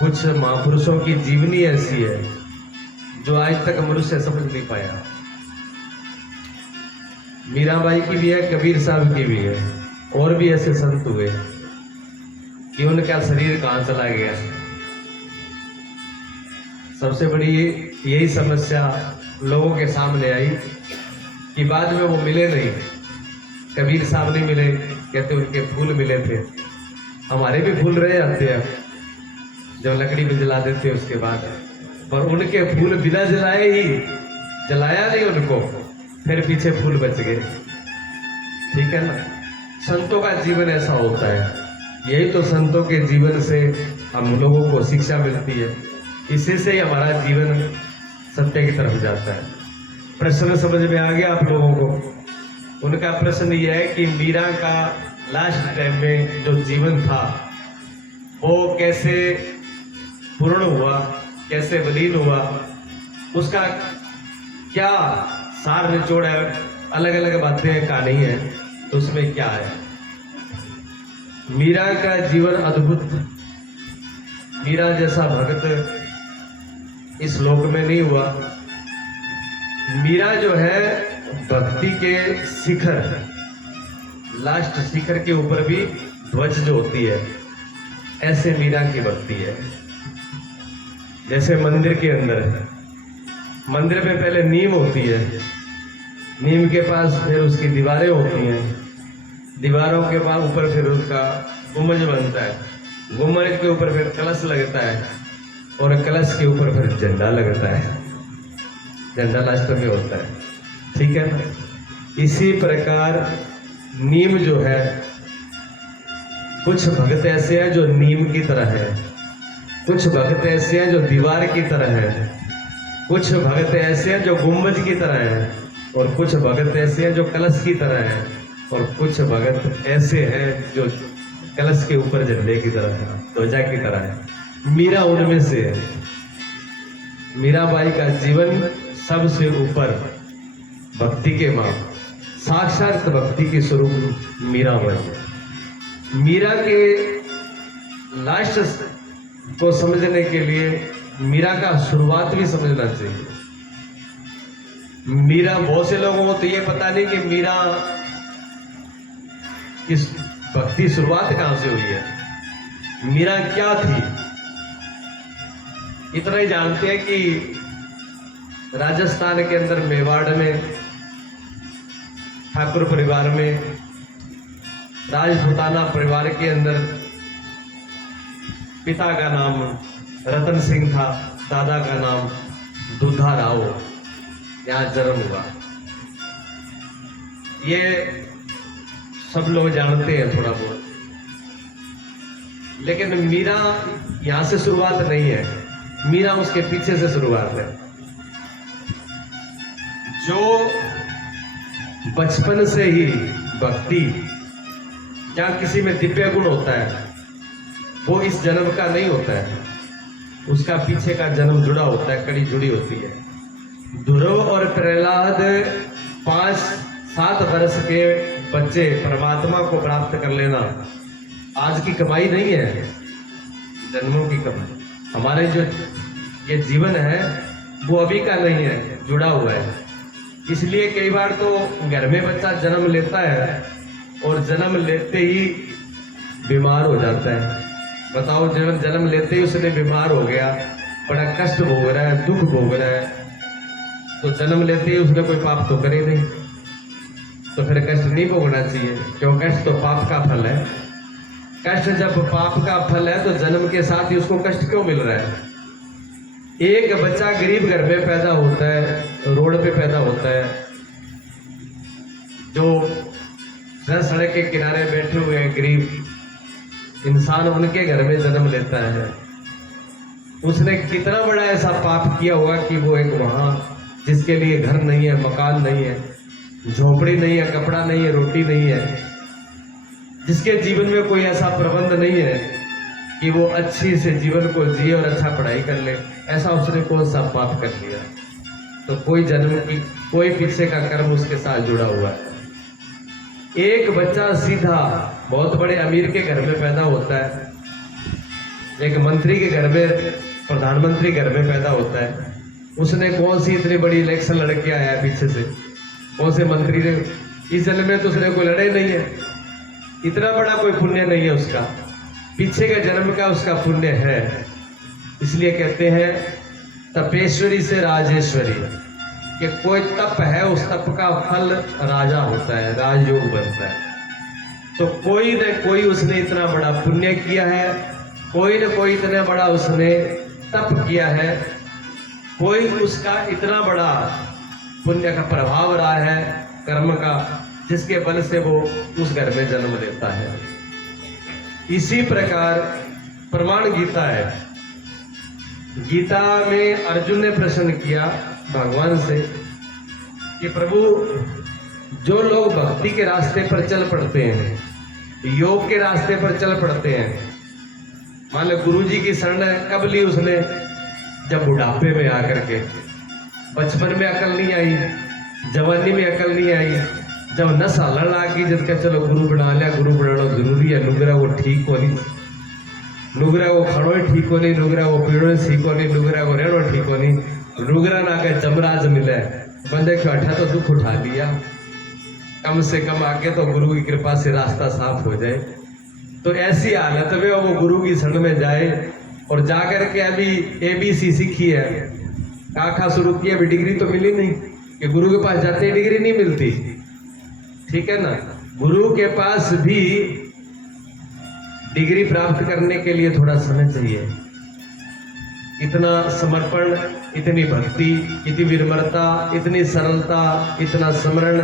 कुछ महापुरुषों की जीवनी ऐसी है जो आज तक मनुष्य समझ नहीं पाया। मीराबाई की भी है, कबीर साहब की भी है, और भी ऐसे संत हुए कि उनका शरीर कहाँ चला गया। सबसे बड़ी यही समस्या लोगों के सामने आई कि बाद में वो मिले नहीं। कबीर साहब नहीं मिले, कहते उनके फूल मिले थे। हमारे भी फूल रह जाते हैं जब लकड़ी में जला देते हैं उसके बाद, पर उनके फूल बिना जलाए ही, जलाया नहीं उनको, फिर पीछे फूल बच गए। ठीक है ना। संतों का जीवन ऐसा होता है। यही तो संतों के जीवन से हम लोगों को शिक्षा मिलती है। इसी से ही हमारा जीवन सत्य की तरफ जाता है। प्रश्न समझ में आ गया आप लोगों को? उनका प्रश्न यह है कि मीरा का लास्ट टाइम में जो जीवन था वो कैसे पूर्ण हुआ, कैसे विलीन हुआ, उसका क्या सार निचोड़ है। अलग अलग बातें कहानी है, तो उसमें क्या है। मीरा का जीवन अद्भुत। मीरा जैसा भक्त इस लोक में नहीं हुआ। मीरा जो है भक्ति के शिखर, लास्ट शिखर के ऊपर भी ध्वज जो होती है, ऐसे मीरा की भक्ति है। जैसे मंदिर के अंदर, मंदिर में पहले नीम होती है, नीम के पास फिर उसकी दीवारें होती हैं, दीवारों के पास ऊपर फिर उसका गुम्बज बनता है, गुम्बज के ऊपर फिर कलश लगता है, और कलश के ऊपर फिर झंडा लगता है। झंडा लास्ट में होता है। ठीक है ना। इसी प्रकार नीम जो है, कुछ भक्त ऐसे हैं जो नीम की तरह है, कुछ भक्त ऐसे हैं जो दीवार की तरह है, कुछ भक्त ऐसे हैं जो गुम्बज की तरह है, और कुछ भक्त ऐसे हैं जो कलश की तरह है, और कुछ भक्त ऐसे हैं जो कलश के ऊपर झंडे की तरह है, ध्वजा की तरह है। मीरा उनमें से है। मीराबाई का जीवन सबसे ऊपर भक्ति के मां, साक्षात भक्ति के स्वरूप मीराबाई है। मीरा के लास्ट को समझने के लिए मीरा का शुरुआत भी समझना चाहिए। मीरा, बहुत से लोगों को तो ये पता नहीं कि मीरा इस भक्ति शुरुआत कहां से हुई है, मीरा क्या थी। इतना ही जानते हैं कि राजस्थान के अंदर मेवाड़ में ठाकुर परिवार में, राजपूताना परिवार के अंदर पिता का नाम रतन सिंह था, दादा का नाम दूधा राव, यहाँ जन्म हुआ। ये सब लोग जानते हैं थोड़ा बहुत, लेकिन मीरा यहां से शुरुआत नहीं है, मीरा उसके पीछे से शुरुआत है। जो बचपन से ही भक्ति या किसी में दिव्य गुण होता है, वो इस जन्म का नहीं होता है, उसका पीछे का जन्म जुड़ा होता है, कड़ी जुड़ी होती है। ध्रुव और प्रहलाद 5-7 वर्ष के बच्चे परमात्मा को प्राप्त कर लेना आज की कमाई नहीं है, जन्मों की कमाई। हमारे जो ये जीवन है वो अभी का नहीं है, जुड़ा हुआ है। इसलिए कई बार तो घर में बच्चा जन्म लेता है और जन्म लेते ही बीमार हो जाता है। बताओ, जन्म लेते ही उसने बीमार हो गया, बड़ा कष्ट भोग रहा है, दुख भोग रहा है, तो जन्म लेते ही उसने कोई पाप तो करे नहीं, तो फिर कष्ट नहीं भोगना चाहिए, क्यों? कष्ट तो पाप का फल है। कष्ट जब पाप का फल है तो जन्म के साथ ही उसको कष्ट क्यों मिल रहा है? एक बच्चा गरीब घर में पैदा होता है, रोड पे पैदा होता है, जो सड़क के किनारे बैठे हुए हैं गरीब इंसान, उनके घर में जन्म लेता है। उसने कितना बड़ा ऐसा पाप किया होगा कि वो एक वहां जिसके लिए घर नहीं है, मकान नहीं है, झोपड़ी नहीं है, कपड़ा नहीं है, रोटी नहीं है, जिसके जीवन में कोई ऐसा प्रबंध नहीं है कि वो अच्छी से जीवन को जिए और अच्छा पढ़ाई कर ले, ऐसा उसने कौन सा पाप कर लिया? तो कोई जन्म की, कोई पीछे का कर्म उसके साथ जुड़ा हुआ है। एक बच्चा सीधा बहुत बड़े अमीर के घर में पैदा होता है, एक मंत्री के घर में, प्रधानमंत्री घर में पैदा होता है, उसने कौन सी इतनी बड़ी इलेक्शन लड़ के आया है पीछे से, कौन से मंत्री ने, इस जन्म में तो उसने कोई लड़े नहीं है, इतना बड़ा कोई पुण्य नहीं है उसका, पीछे के जन्म का उसका पुण्य है। इसलिए कहते हैं तपेश्वरी से राजेश्वरी, कि कोई तप है, उस तप का फल राजा होता है, राजयोग बनता है। तो कोई न कोई उसने इतना बड़ा पुण्य किया है, कोई न कोई इतना बड़ा उसने तप किया है, कोई उसका इतना बड़ा पुण्य का प्रभाव रहा है कर्म का, जिसके बल से वो उस घर में जन्म लेता है। इसी प्रकार प्रमाण गीता है। गीता में अर्जुन ने प्रश्न किया भगवान से कि प्रभु, जो लोग भक्ति के रास्ते पर चल पड़ते हैं, योग के रास्ते पर चल पड़ते हैं, मान लो गुरु जी की शरण कब ली उसने? जब बुढ़ापे में आकर के, बचपन में अकल नहीं आई, जवानी में अकल नहीं आई, जब नस हलन लागी, जब क्या चलो गुरु बना लिया, गुरु बनाना जरूरी है, नुगरा वो ठीक हो नहीं, नुगरा वो खड़ो ही ठीक हो नहीं, नुगरा वो पीड़ो सीखो नहीं, नुगरा वो रेड़ो ठीक हो नहीं, नुगरा ना के जमराज मिले, बंदे को अठा तो दुख उठा लिया, कम से कम आगे तो गुरु की कृपा से रास्ता साफ हो जाए। तो ऐसी हालत में वो गुरु की शरण में जाए और जाकर के अभी ABC सीखी है, काखा शुरू किया, अभी डिग्री तो मिली नहीं, कि गुरु के पास जाते ही डिग्री नहीं मिलती, ठीक है ना। गुरु के पास भी डिग्री प्राप्त करने के लिए थोड़ा समय चाहिए। इतना समर्पण, इतनी भक्ति, इतनी विनम्रता, इतनी सरलता, इतना स्मरण,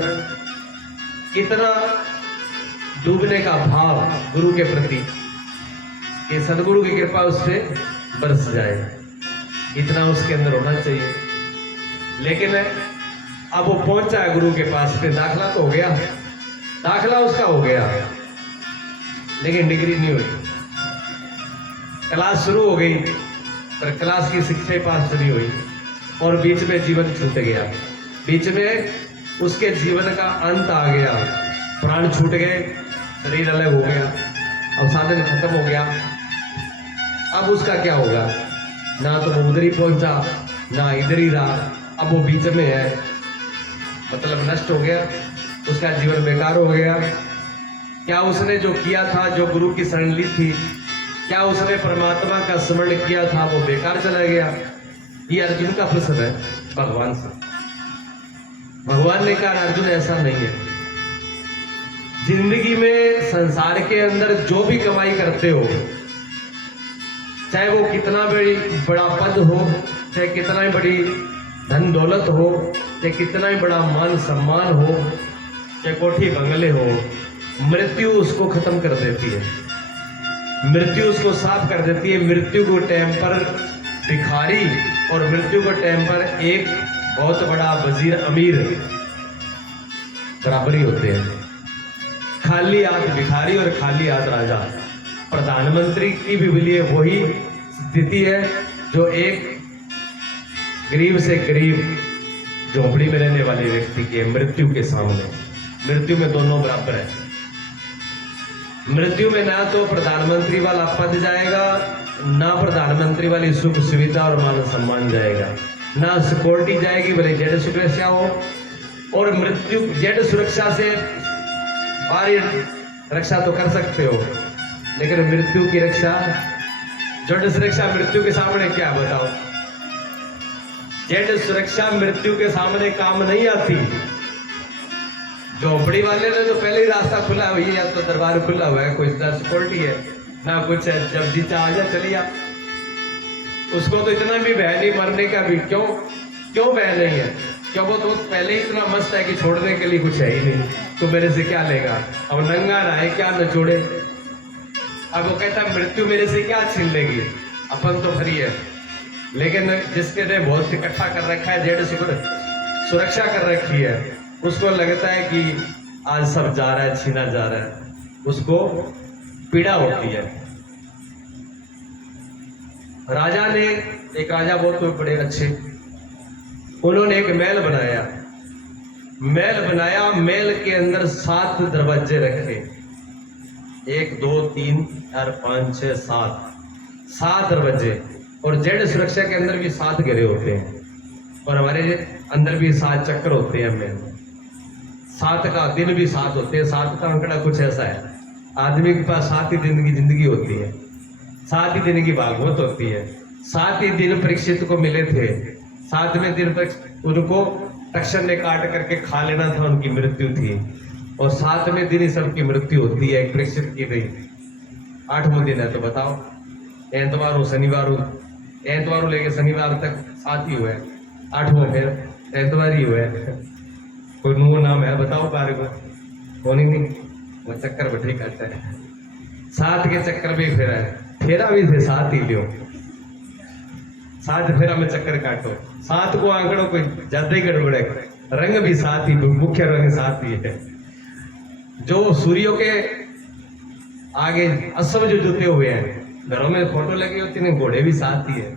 इतना डूबने का भाव गुरु के प्रति कि सदगुरु की कृपा उससे बरस जाए, इतना उसके अंदर होना चाहिए। लेकिन अब वो पहुंचा है गुरु के पास पे, दाखला तो हो गया, दाखला उसका हो गया, लेकिन डिग्री नहीं हुई। क्लास शुरू हो गई पर क्लास की शिक्षा पास नहीं हुई और बीच में जीवन छूट गया, बीच में उसके जीवन का अंत आ गया, प्राण छूट गए, शरीर अलग हो गया, अब साधन खत्म हो गया। अब उसका क्या होगा? ना तो वो उधर ही पहुंचा, ना इधर ही रहा, अब वो बीच में है, मतलब नष्ट हो गया, उसका जीवन बेकार हो गया। क्या उसने जो किया था, जो गुरु की शरण ली थी, क्या उसने परमात्मा का स्मरण किया था, वो बेकार चला गया? ये अर्जुन का प्रश्न है भगवान से। भगवान ने कहा अर्जुन ऐसा नहीं है, जिंदगी में संसार के अंदर जो भी कमाई करते हो, चाहे वो कितना बड़ा पद हो, चाहे कितना ही बड़ी धन दौलत हो, चाहे कितना ही बड़ा मान सम्मान हो, चाहे कोठी बंगले हो, मृत्यु उसको खत्म कर देती है, मृत्यु उसको साफ कर देती है। मृत्यु को टाइम पर भिखारी और मृत्यु को टाइम पर एक बहुत बड़ा वजीर अमीर बराबरी होते हैं। खाली हाथ भिखारी और खाली हाथ राजा। प्रधानमंत्री की भी लिए वही स्थिति है जो एक गरीब से गरीब झोपड़ी में रहने वाले व्यक्ति की है मृत्यु के सामने। मृत्यु में दोनों बराबर है। मृत्यु में ना तो प्रधानमंत्री वाला पद जाएगा, ना प्रधानमंत्री वाली सुख सुविधा और मान सम्मान जाएगा, ना सिक्योरिटी जाएगी भले जेड सुरक्षा हो, और मृत्यु जेड सुरक्षा से बाहरी रक्षा तो कर सकते हो, लेकिन मृत्यु की रक्षा, जेड सुरक्षा मृत्यु के सामने क्या बताओ? जेड सुरक्षा मृत्यु के सामने काम नहीं आती। झोपड़ी वाले ने तो पहले ही रास्ता खुला हुई है, या तो दरबार खुला हुआ है, कोई सिक्योरिटी है ना कुछ है, जब जी चाह जा चलिए। उसको तो इतना भी भय नहीं मरने का भी। क्यों भय नहीं है? क्यों? वो तो पहले ही इतना मस्त है कि छोड़ने के लिए कुछ है ही नहीं, तो मेरे से क्या लेगा? अब नंगा रहा है, क्या न छोड़े। अब वो कहता है मृत्यु मेरे से क्या छीन लेगी, अपन तो फ्री है। लेकिन जिसके ने बहुत इकट्ठा कर रखा है, जेड सुरक्षा कर रखी है, उसको लगता है कि आज सब जा रहा है, छीना जा रहा है, उसको पीड़ा होती है। राजा ने, एक राजा बहुत कोई बड़े अच्छे, उन्होंने एक महल बनाया। महल के अंदर 7 दरवाजे रखे, 1 2 3 4 5 6 7। 7 दरवाजे, और जेड सुरक्षा के अंदर भी 7 घेरे होते हैं, और हमारे अंदर भी 7 चक्कर होते हैं हमें। 7 का दिन भी 7 होते हैं। 7 का आंकड़ा कुछ ऐसा है, आदमी के पास 7 ही दिन की जिंदगी होती है, 7 ही दिन की भागवत होती है। 7 ही दिन परीक्षित को मिले थे, 7वें दिन तक उनको तक्षण ने काट करके खा लेना था, उनकी मृत्यु थी, और 7वें दिन ही सबकी मृत्यु होती है, परीक्षित की गई। 8वां दिन है, तो बताओ, एतवार हो शनिवार हो, एतवार हो लेके शनिवार तक 7 ही हुए, 8वां फिर एतवार ही हुए। कोई नो नाम है बताओ कार्य को, कौन ही नहीं, वो चक्कर बैठे करता है। 7 के चक्कर भी फेरा है, फेरा भी थे 7 ही लियो, 7 फेरा में चक्कर काटो। 7 को आंकड़ों को ज्यादा ही गड़बड़ है, रंग भी 7 ही, मुख्य रंग 7 ही है। जो सूर्यों के आगे असव जो जुते हुए हैं, घरों में फोटो लगी होती है, घोड़े भी 7 ही है।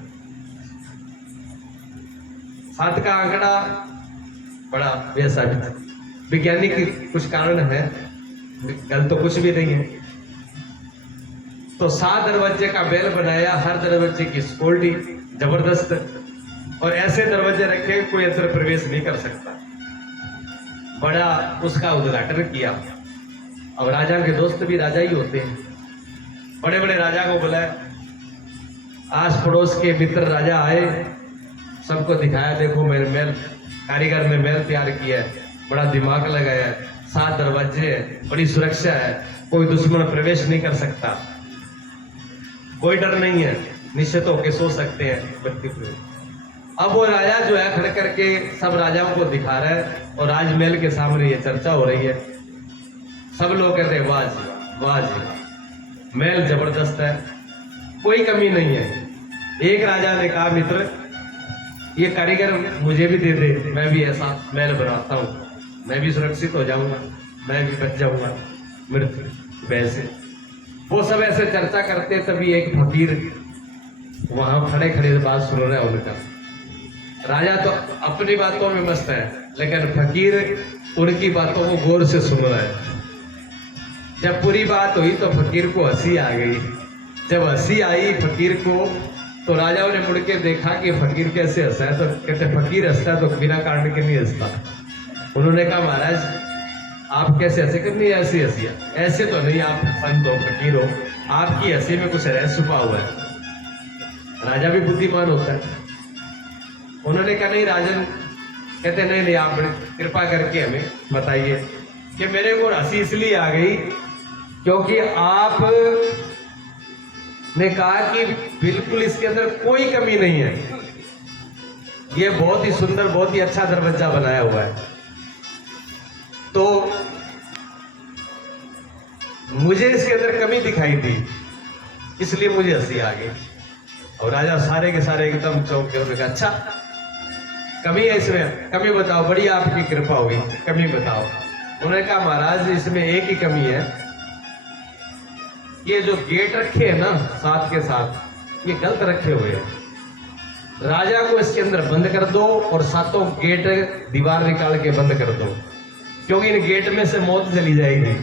7 का आंकड़ा बड़ा वैसा वैज्ञानिक कुछ कारण है, गल तो कुछ भी नहीं है। तो 7 दरवाजे का बैल बनाया, हर दरवाजे की सिक्योरिटी जबरदस्त, और ऐसे दरवाजे रखे कोई अंदर प्रवेश नहीं कर सकता। बड़ा उसका उद्घाटन किया, और राजा के दोस्त भी राजा ही होते हैं, बड़े बड़े राजा को बुलाया, आस पड़ोस के मित्र राजा आए, सबको दिखाया, देखो मैंने महल, कारीगर ने महल तैयार किया है, बड़ा दिमाग लगाया है, 7 दरवाजे है, बड़ी सुरक्षा है, कोई दुश्मन प्रवेश नहीं कर सकता, कोई डर नहीं है, निश्चित होकर सो सकते हैं व्यक्ति को। अब वो राजा जो है खड़े करके सब राजाओं को दिखा रहा है, और राजमहल के सामने ये चर्चा हो रही है। सब लोग कहते हैं वाह जी वाह जी, महल जबरदस्त है, कोई कमी नहीं है। एक राजा ने कहा, मित्र ये कारीगर मुझे भी दे दे, मैं भी ऐसा महल बनाता हूँ, मैं भी सुरक्षित हो जाऊंगा, मैं भी बच जाऊंगा मृत्यु वैसे। वो सब ऐसे चर्चा करते, तभी एक फकीर वहां खड़े खड़े बात सुन रहा है उनका। राजा तो अपनी बातों में मस्त है, लेकिन फकीर उनकी बातों को गौर से सुन रहा है। जब पूरी बात हुई तो फकीर को हंसी आ गई। जब हंसी आई फकीर को, तो राजाओं ने मुड़ के देखा कि फकीर कैसे हंसा है, तो कहते फकीर हंसता तो बिना कारण के नहीं हंसता। उन्होंने कहा, महाराज आप कैसे हंसे? कि नहीं ऐसी हंसी है, ऐसे तो नहीं, आप संत हो, फकीर हो, आपकी हंसी में कुछ रहस्य छुपा हुआ है। राजा भी बुद्धिमान होता है। उन्होंने कहा, नहीं राजन, कहते नहीं नहीं, आप कृपा करके हमें बताइए। कि मेरे को हंसी इसलिए आ गई क्योंकि आप ने कहा कि बिल्कुल इसके अंदर कोई कमी नहीं है, ये बहुत ही सुंदर, बहुत ही अच्छा दरवाजा बनाया हुआ है। तो मुझे इसके अंदर कमी दिखाई दी, इसलिए मुझे हंसी आ गई। और राजा सारे के सारे एकदम चौंक गए। अच्छा कमी है इसमें, कमी बताओ, बड़ी आपकी कृपा होगी, कमी बताओ। उन्होंने कहा, महाराज इसमें एक ही कमी है, ये जो गेट रखे हैं ना 7 के 7, ये गलत रखे हुए हैं। राजा को इसके अंदर बंद कर दो और 7 गेट दीवार निकाल के बंद कर दो, क्योंकि इन गेट में से मौत चली जाएगी।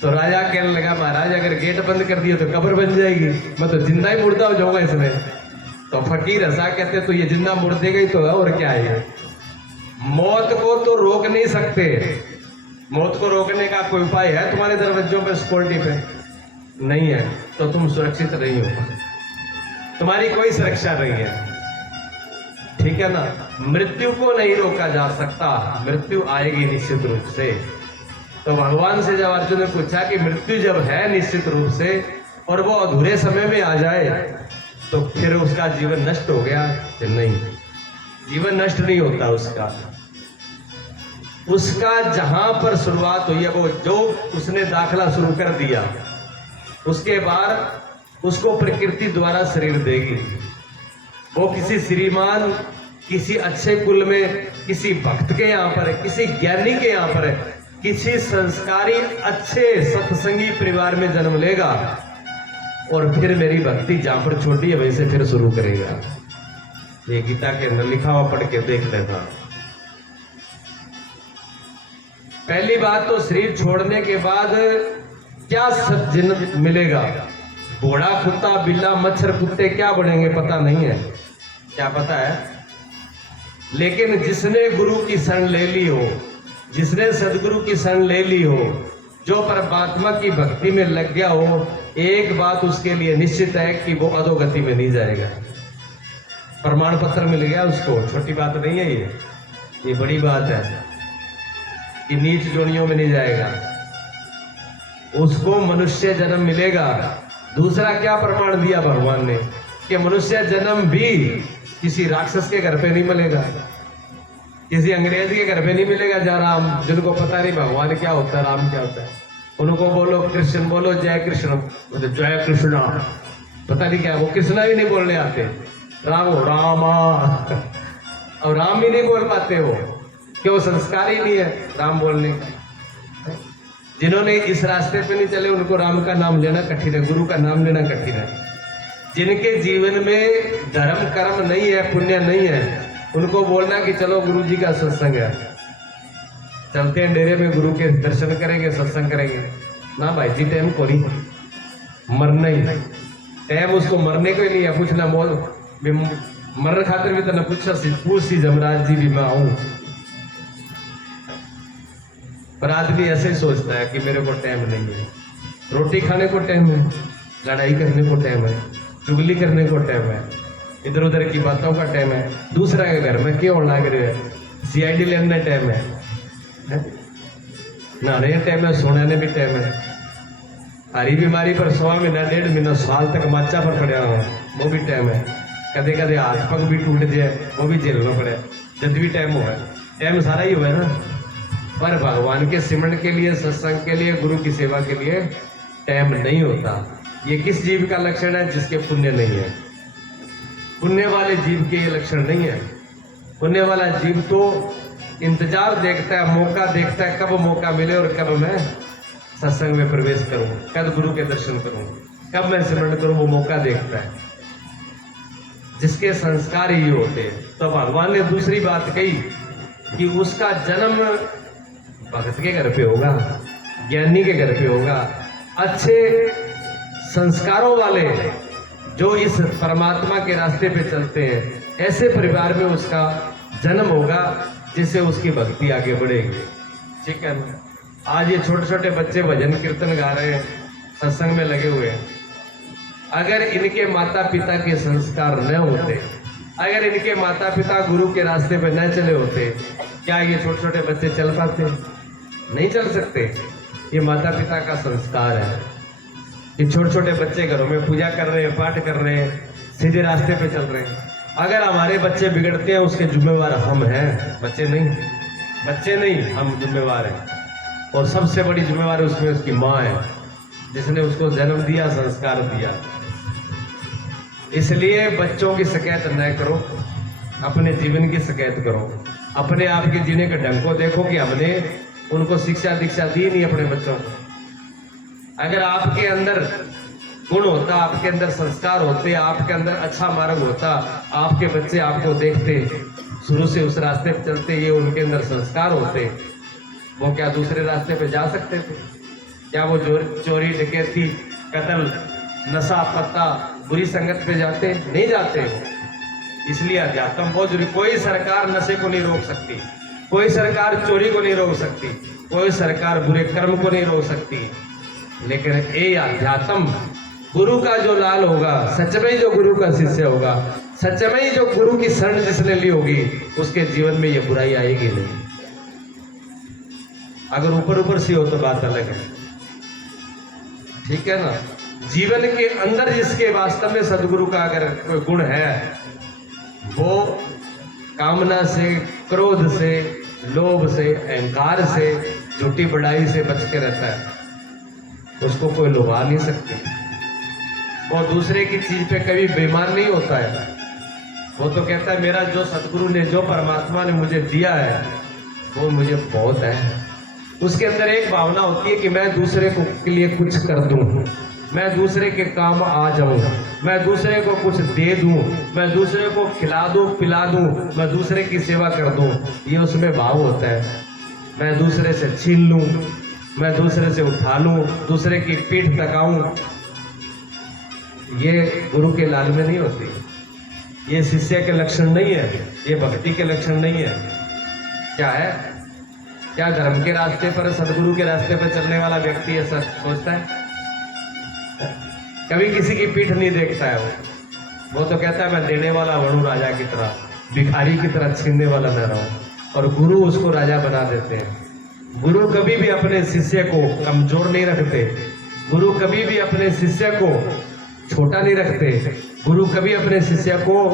तो राजा कहने लगा, महाराज अगर गेट बंद कर दिए तो कब्र बन जाएगी, मैं तो जिंदा ही मुर्दा हो जाऊंगा इसमें। तो फकीर हंसा, कहते तो ये जिंदा मुर्दे गई तो है, और क्या है, मौत को तो रोक नहीं सकते, मौत को रोकने का कोई उपाय है तुम्हारे दरवाजों पे, सिक्योरिटी पे नहीं है, तो तुम सुरक्षित नहीं हो, तुम्हारी कोई सुरक्षा नहीं है, ठीक है ना। मृत्यु को नहीं रोका जा सकता, मृत्यु आएगी निश्चित रूप से। तो भगवान से जब अर्जुन ने पूछा कि मृत्यु जब है निश्चित रूप से और वो अधूरे समय में आ जाए तो फिर उसका जीवन नष्ट हो गया कि नहीं? जीवन नष्ट नहीं होता उसका। उसका जहां पर शुरुआत हुई है, वो जो उसने दाखला शुरू कर दिया, उसके बाद उसको प्रकृति द्वारा शरीर देगी। वो किसी श्रीमान, किसी अच्छे कुल में, किसी भक्त के यहाँ पर है, किसी ज्ञानी के यहाँ पर है, किसी संस्कारी अच्छे सत्संगी परिवार में जन्म लेगा और फिर मेरी भक्ति जहां पर छोटी है वैसे फिर शुरू करेगा। ये गीता के अंदर लिखा हुआ पढ़ के देख लेता। पहली बात तो शरीर छोड़ने के बाद क्या सज्जन मिलेगा, घोड़ा, कुत्ता, बिल्ला, मच्छर, कुत्ते क्या बनेंगे पता नहीं है, क्या पता है। लेकिन जिसने गुरु की शरण ले ली हो, जिसने सदगुरु की शरण ले ली हो, जो परमात्मा की भक्ति में लग गया हो, एक बात उसके लिए निश्चित है कि वो अधोगति में नहीं जाएगा। प्रमाण पत्र मिल गया उसको, छोटी बात नहीं है ये बड़ी बात है कि नीच जोनियों में नहीं जाएगा, उसको मनुष्य जन्म मिलेगा। दूसरा क्या प्रमाण दिया भगवान ने कि मनुष्य जन्म भी किसी राक्षस के घर पे नहीं मिलेगा, किसी अंग्रेज के घर पे नहीं मिलेगा जहाँ राम, जिनको पता नहीं भगवान क्या होता है, राम क्या होता है। उनको बोलो कृष्ण, बोलो जय कृष्ण, जय कृष्णा, पता नहीं क्या, वो कृष्णा भी नहीं बोलने आते, राम हो रामा, और राम भी नहीं बोल पाते वो, क्यों? संस्कार ही नहीं है राम बोलने का। जिन्होंने इस रास्ते पे नहीं चले उनको राम का नाम लेना कठिन है, गुरु का नाम लेना कठिन है। जिनके जीवन में धर्म कर्म नहीं है, पुण्य नहीं है, उनको बोलना कि चलो गुरु जी का सत्संग है, चलते हैं डेरे में, गुरु के दर्शन करेंगे, सत्संग करेंगे। ना भाई जी, टाइम को नहीं, मरना ही टाइम उसको मरने को ही नहीं है। कुछ ना मोल मरने खातिर भी तो न पूछ सी जमराज जी भी मैं आऊं, पर आदमी ऐसे ही सोचता है कि मेरे को टाइम नहीं है। रोटी खाने को टाइम है, लड़ाई करने को टाइम है, चुगली करने को टाइम है, इधर उधर की बातों का टाइम है, दूसरा के घर में क्यों लाग रहे है, CID लेने टाइम है, नहाने टाइम है, सोने भी टाइम है। हरी बीमारी पर 100 महीना 1.5 महीना साल तक माचा पर पड़ा हो, वो भी टाइम है। कदे कदे हाथ पग भी टूट जाए, वो भी झेलना पड़े, जब भी टाइम हुआ, टाइम सारा ही हुआ ना। पर भगवान के सिमरन के लिए, सत्संग के लिए, गुरु की सेवा के लिए टाइम नहीं होता। ये किस जीव का लक्षण है? जिसके पुण्य नहीं है। पुण्य वाले जीव के ये लक्षण नहीं है। पुण्य वाला जीव तो इंतजार देखता है, मौका देखता है, कब मौका मिले और कब मैं सत्संग में प्रवेश करूं, कब गुरु के दर्शन करूं, कब मैं सिमरन करूं, वो मौका देखता है। जिसके संस्कार ही होते हैं। तो भगवान ने दूसरी बात कही कि उसका जन्म भगत के घर पे होगा, ज्ञानी के घर पे होगा, अच्छे संस्कारों वाले जो इस परमात्मा के रास्ते पे चलते हैं, ऐसे परिवार में उसका जन्म होगा जिससे उसकी भक्ति आगे बढ़ेगी। ठीक है ना? आज ये छोटे छोटे बच्चे भजन कीर्तन गा रहे हैं, सत्संग में लगे हुए हैं। अगर इनके माता पिता के संस्कार न होते, अगर इनके माता पिता गुरु के रास्ते पे न चले होते, क्या ये छोटे छोटे बच्चे चल पाते? नहीं चल सकते। ये माता पिता का संस्कार है। ये छोटे छोटे बच्चे घरों में पूजा कर रहे हैं, पाठ कर रहे हैं, सीधे रास्ते पे चल रहे हैं। अगर हमारे बच्चे बिगड़ते हैं, उसके जिम्मेवार हम हैं, बच्चे नहीं, हम जिम्मेवार हैं। और सबसे बड़ी जिम्मेवार उसमें उसकी माँ है, जिसने उसको जन्म दिया, संस्कार दिया। इसलिए बच्चों की शिकायत न करो, अपने जीवन की शिकायत करो। अपने आप के जीने के ढंग को देखो कि हमने उनको शिक्षा दीक्षा दी नहीं अपने बच्चों को। अगर आपके अंदर गुण होता, आपके अंदर संस्कार होते, आपके अंदर अच्छा मार्ग होता, आपके बच्चे आपको देखते, शुरू से उस रास्ते पे चलते, ये उनके अंदर संस्कार होते, वो क्या दूसरे रास्ते पे जा सकते थे? क्या वो चोरी डकैती कत्ल नशा पत्ता बुरी संगत पे जाते? नहीं जाते। इसलिए अध्यात्म बहुत जरूरी। कोई सरकार नशे को नहीं रोक सकती, कोई सरकार चोरी को नहीं रोक सकती, कोई सरकार बुरे कर्म को नहीं रोक सकती, लेकिन ये अध्यात्म गुरु का जो लाल होगा, सच में जो गुरु का शिष्य होगा, सच में जो गुरु की शरण जिसने ली होगी, उसके जीवन में ये बुराई आएगी नहीं। अगर ऊपर ऊपर सी हो तो बात अलग है, ठीक है ना? जीवन के अंदर जिसके वास्तव में सदगुरु का अगर कोई गुण है, वो कामना से, क्रोध से, लोभ से, अहंकार से, झूठी बड़ाई से बच के रहता है, उसको कोई लुभा नहीं सकती। वो दूसरे की चीज पे कभी बेईमान नहीं होता है। वो तो कहता है मेरा जो सदगुरु ने, जो परमात्मा ने मुझे दिया है, वो मुझे बहुत है। उसके अंदर एक भावना होती है कि मैं दूसरे को के लिए कुछ कर दूं, मैं दूसरे के काम आ जाऊं, मैं दूसरे को कुछ दे दूं, मैं दूसरे को खिला दूं, पिला दूं, मैं दूसरे की सेवा कर दूं। ये उसमें भाव होता है। मैं दूसरे से छीन लूं, मैं दूसरे से उठा लूं, दूसरे की पीठ तकाऊं, ये गुरु के लाल में नहीं होती, ये शिष्य के लक्षण नहीं है, ये भक्ति के लक्षण नहीं है। क्या है? क्या धर्म के रास्ते पर, सदगुरु के रास्ते पर चलने वाला व्यक्ति ऐसा सोचता है? कभी किसी की पीठ नहीं देखता है वो तो कहता है मैं देने वाला बनूं राजा की तरह, भिखारी की तरह छीनने वाला न रहूं। और गुरु उसको राजा बना देते हैं। गुरु कभी भी अपने शिष्य को कमजोर नहीं रखते, गुरु कभी भी अपने शिष्य को छोटा नहीं रखते, गुरु कभी अपने शिष्य को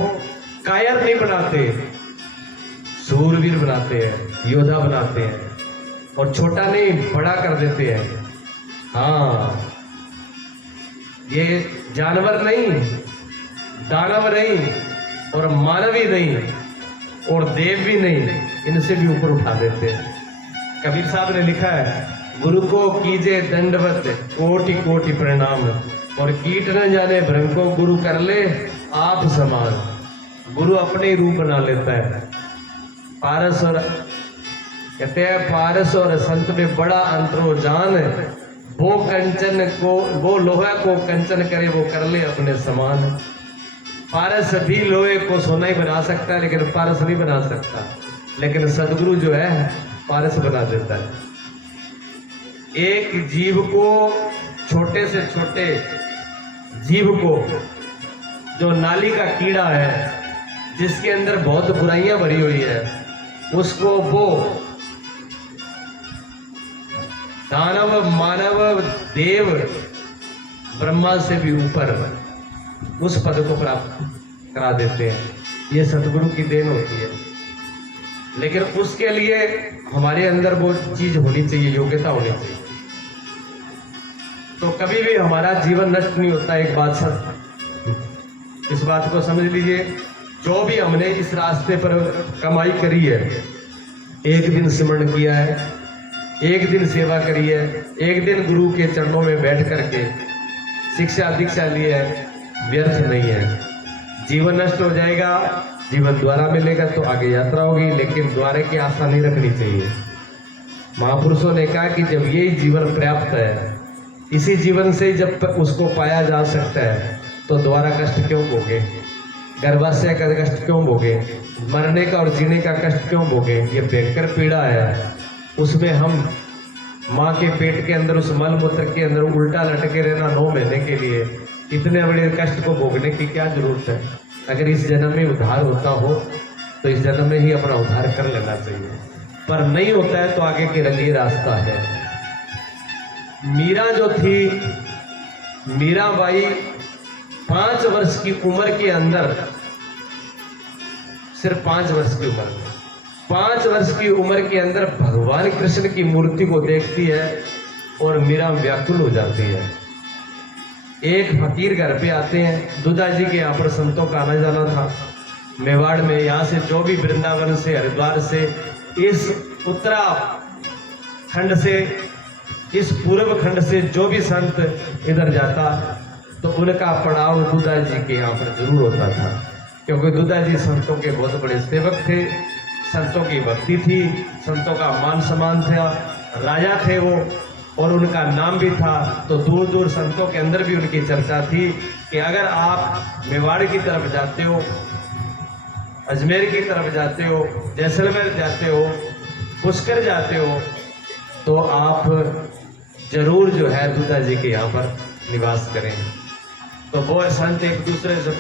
कायर नहीं बनाते, सूरवीर बनाते हैं, योद्धा बनाते हैं, और छोटा नहीं बड़ा कर देते हैं। हाँ, ये जानवर नहीं, दानव नहीं, और मानवी नहीं, और देव भी नहीं, इनसे भी ऊपर उठा देते हैं। कबीर साहब ने लिखा है, गुरु को कीजे दंडवत कोटि कोटि प्रणाम, और कीट न जाने भ्रम को गुरु कर ले आप समान। गुरु अपने ही रूप बना लेता है। पारस और कहते हैं पारस और संत में बड़ा अंतरो जान, वो कंचन को, वो लोहा को कंचन करे वो कर ले अपने समान। पारस भी लोहे को सोना ही बना सकता है, लेकिन पारस नहीं बना सकता। लेकिन सदगुरु जो है पारस बना देता है। एक जीव को, छोटे से छोटे जीव को, जो नाली का कीड़ा है, जिसके अंदर बहुत बुराइयां भरी हुई है, उसको वो दानव, मानव, देव, ब्रह्मा से भी ऊपर उस पद को प्राप्त करा देते हैं। ये सतगुरु की देन होती है। लेकिन उसके लिए हमारे अंदर वो चीज होनी चाहिए, योग्यता होनी चाहिए। तो कभी भी हमारा जीवन नष्ट नहीं होता। एक बात सच, इस बात को समझ लीजिए, जो भी हमने इस रास्ते पर कमाई करी है, एक दिन सिमरण किया है, एक दिन सेवा करी है, एक दिन गुरु के चरणों में बैठ करके शिक्षा दीक्षा ली है, व्यर्थ नहीं है। जीवन नष्ट हो जाएगा, जीवन द्वारा मिलेगा तो आगे यात्रा होगी, लेकिन द्वारे की आशा नहीं रखनी चाहिए। महापुरुषों ने कहा कि जब यही जीवन पर्याप्त है, इसी जीवन से जब उसको पाया जा सकता है, तो द्वारा कष्ट क्यों भोगे, गर्भाशय का कष्ट क्यों भोगे, मरने का और जीने का कष्ट क्यों भोगे। ये भयंकर पीड़ा है। उसमें हम माँ के पेट के अंदर, उस मल मूत्र के अंदर उल्टा लटके रहना 9 महीने के लिए, इतने बड़े कष्ट को भोगने की क्या जरूरत है। अगर इस जन्म में उद्धार होता हो तो इस जन्म में ही अपना उद्धार कर लेना चाहिए, पर नहीं होता है तो आगे के लिए रास्ता है। मीरा जो थी, मीराबाई 5 वर्ष की उम्र के अंदर, सिर्फ 5 वर्ष की उम्र में, 5 वर्ष की उम्र के अंदर भगवान कृष्ण की मूर्ति को देखती है और मीरा व्याकुल हो जाती है। एक फकीर घर पे आते हैं, दुदा जी के यहाँ पर संतों का आना जाना था मेवाड़ में। यहाँ से जो भी वृंदावन से, हरिद्वार से, इस उत्तराखंड से, इस पूर्व खंड से जो भी संत इधर जाता, तो उनका पड़ाव दुदा जी के यहाँ पर जरूर होता था, क्योंकि दुदा जी संतों के बहुत बड़े सेवक थे, संतों की भक्ति थी, संतों का मान सम्मान था, राजा थे वो, और उनका नाम भी था। तो दूर दूर संतों के अंदर भी उनकी चर्चा थी कि अगर आप मेवाड़ की तरफ जाते हो, अजमेर की तरफ जाते हो, जैसलमेर जाते हो, पुष्कर जाते हो, तो आप जरूर जो है दुदा जी के यहाँ पर निवास करें। तो वो संत एक दूसरे से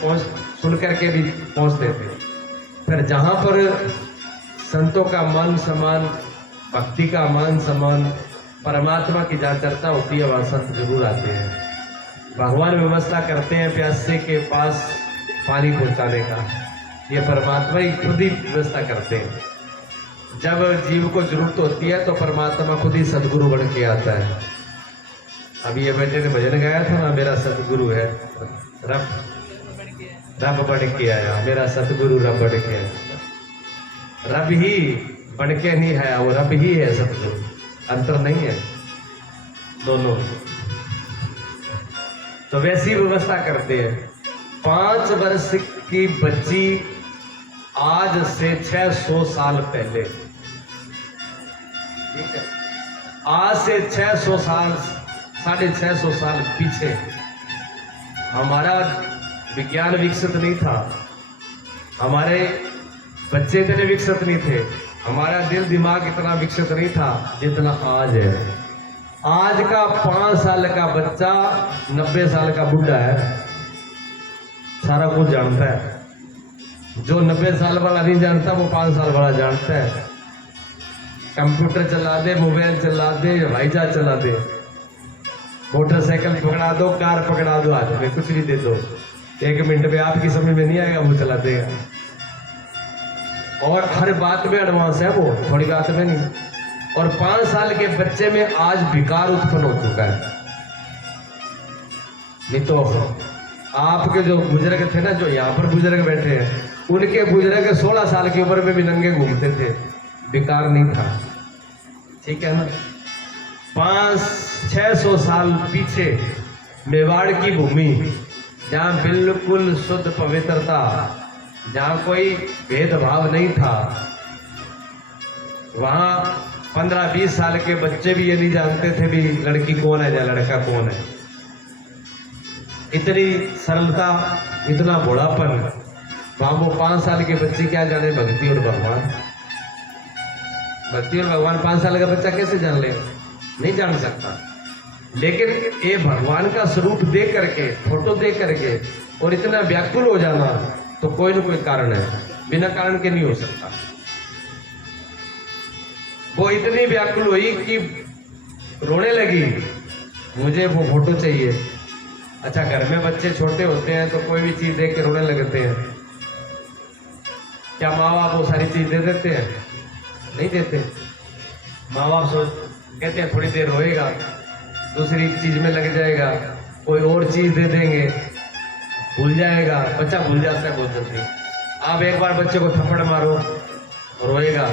सुन करके भी पहुँचते थे। फिर जहाँ पर संतों का मान सम्मान, भक्ति का मान सम्मान, परमात्मा की जहाँ चर्चा होती है, वहाँ संत जरूर आते हैं। भगवान व्यवस्था करते हैं प्यासे के पास पानी पहुँचाने का, ये परमात्मा ही खुद ही व्यवस्था करते हैं। जब जीव को जरूरत होती है तो परमात्मा खुद ही सदगुरु बन के आता है। अभी ये बेटे ने भजन गाया था ना, मेरा सदगुरु है, रब बन के आया, मेरा सतगुरु रब बन के आया। रब ही बन के नहीं है, वो रब ही है सतगुरु, अंतर नहीं है दोनों। तो वैसी व्यवस्था करते हैं। 5 वर्ष की बच्ची आज से 600 साल पहले, ठीक है, आज से 600 साल, 650 साल पीछे हमारा विज्ञान विकसित नहीं था, हमारे बच्चे इतने विकसित नहीं थे, हमारा दिल दिमाग इतना विकसित नहीं था जितना आज है। आज का 5 साल का बच्चा 90 साल का बुढ़ा है, सारा कुछ जानता है। जो 90 साल वाला नहीं जानता वो 5 साल वाला जानता है। कंप्यूटर चला दे, मोबाइल चला दे, हवाई जहाज चला दे, मोटरसाइकिल पकड़ा दो, कार पकड़ा दो, हाथ में कुछ भी दे दो, 1 मिनट में आपकी समझ में नहीं आएगा, वो चला देगा। और हर बात में एडवांस है वो, थोड़ी बात में नहीं। और 5 साल के बच्चे में आज विकार उत्पन्न हो चुका है। नहीं तो आपके जो बुजुर्ग थे ना, जो यहाँ पर बुजुर्ग बैठे हैं, उनके बुजुर्ग 16 साल की उम्र में भी नंगे घूमते थे, विकार नहीं था। ठीक है ना। 500-600 साल पीछे मेवाड़ की भूमि, जहाँ बिल्कुल शुद्ध पवित्रता, जहाँ कोई भेदभाव नहीं था, वहाँ 15-20 साल के बच्चे भी ये नहीं जानते थे भी लड़की कौन है या लड़का कौन है। इतनी सरलता, इतना भोलापन। वहाँ वो 5 साल के बच्चे क्या जाने भक्ति और भगवान। भक्ति और भगवान 5 साल का बच्चा कैसे जान ले? नहीं जान सकता। लेकिन ये भगवान का स्वरूप देख करके, फोटो देख करके और इतना व्याकुल हो जाना, तो कोई ना कोई कारण है, बिना कारण के नहीं हो सकता। वो इतनी व्याकुल हुई कि रोने लगी, मुझे वो फोटो चाहिए। अच्छा, घर में बच्चे छोटे होते हैं तो कोई भी चीज देख के रोने लगते हैं। क्या माँ बाप वो सारी चीज दे देते हैं? नहीं देते। माँ बाप कहते हैं थोड़ी देर रोएगा, दूसरी चीज में लग जाएगा, कोई और चीज दे देंगे, भूल जाएगा। बच्चा भूल जाता है बहुत जल्दी। आप एक बार बच्चे को थप्पड़ मारो, रोएगा,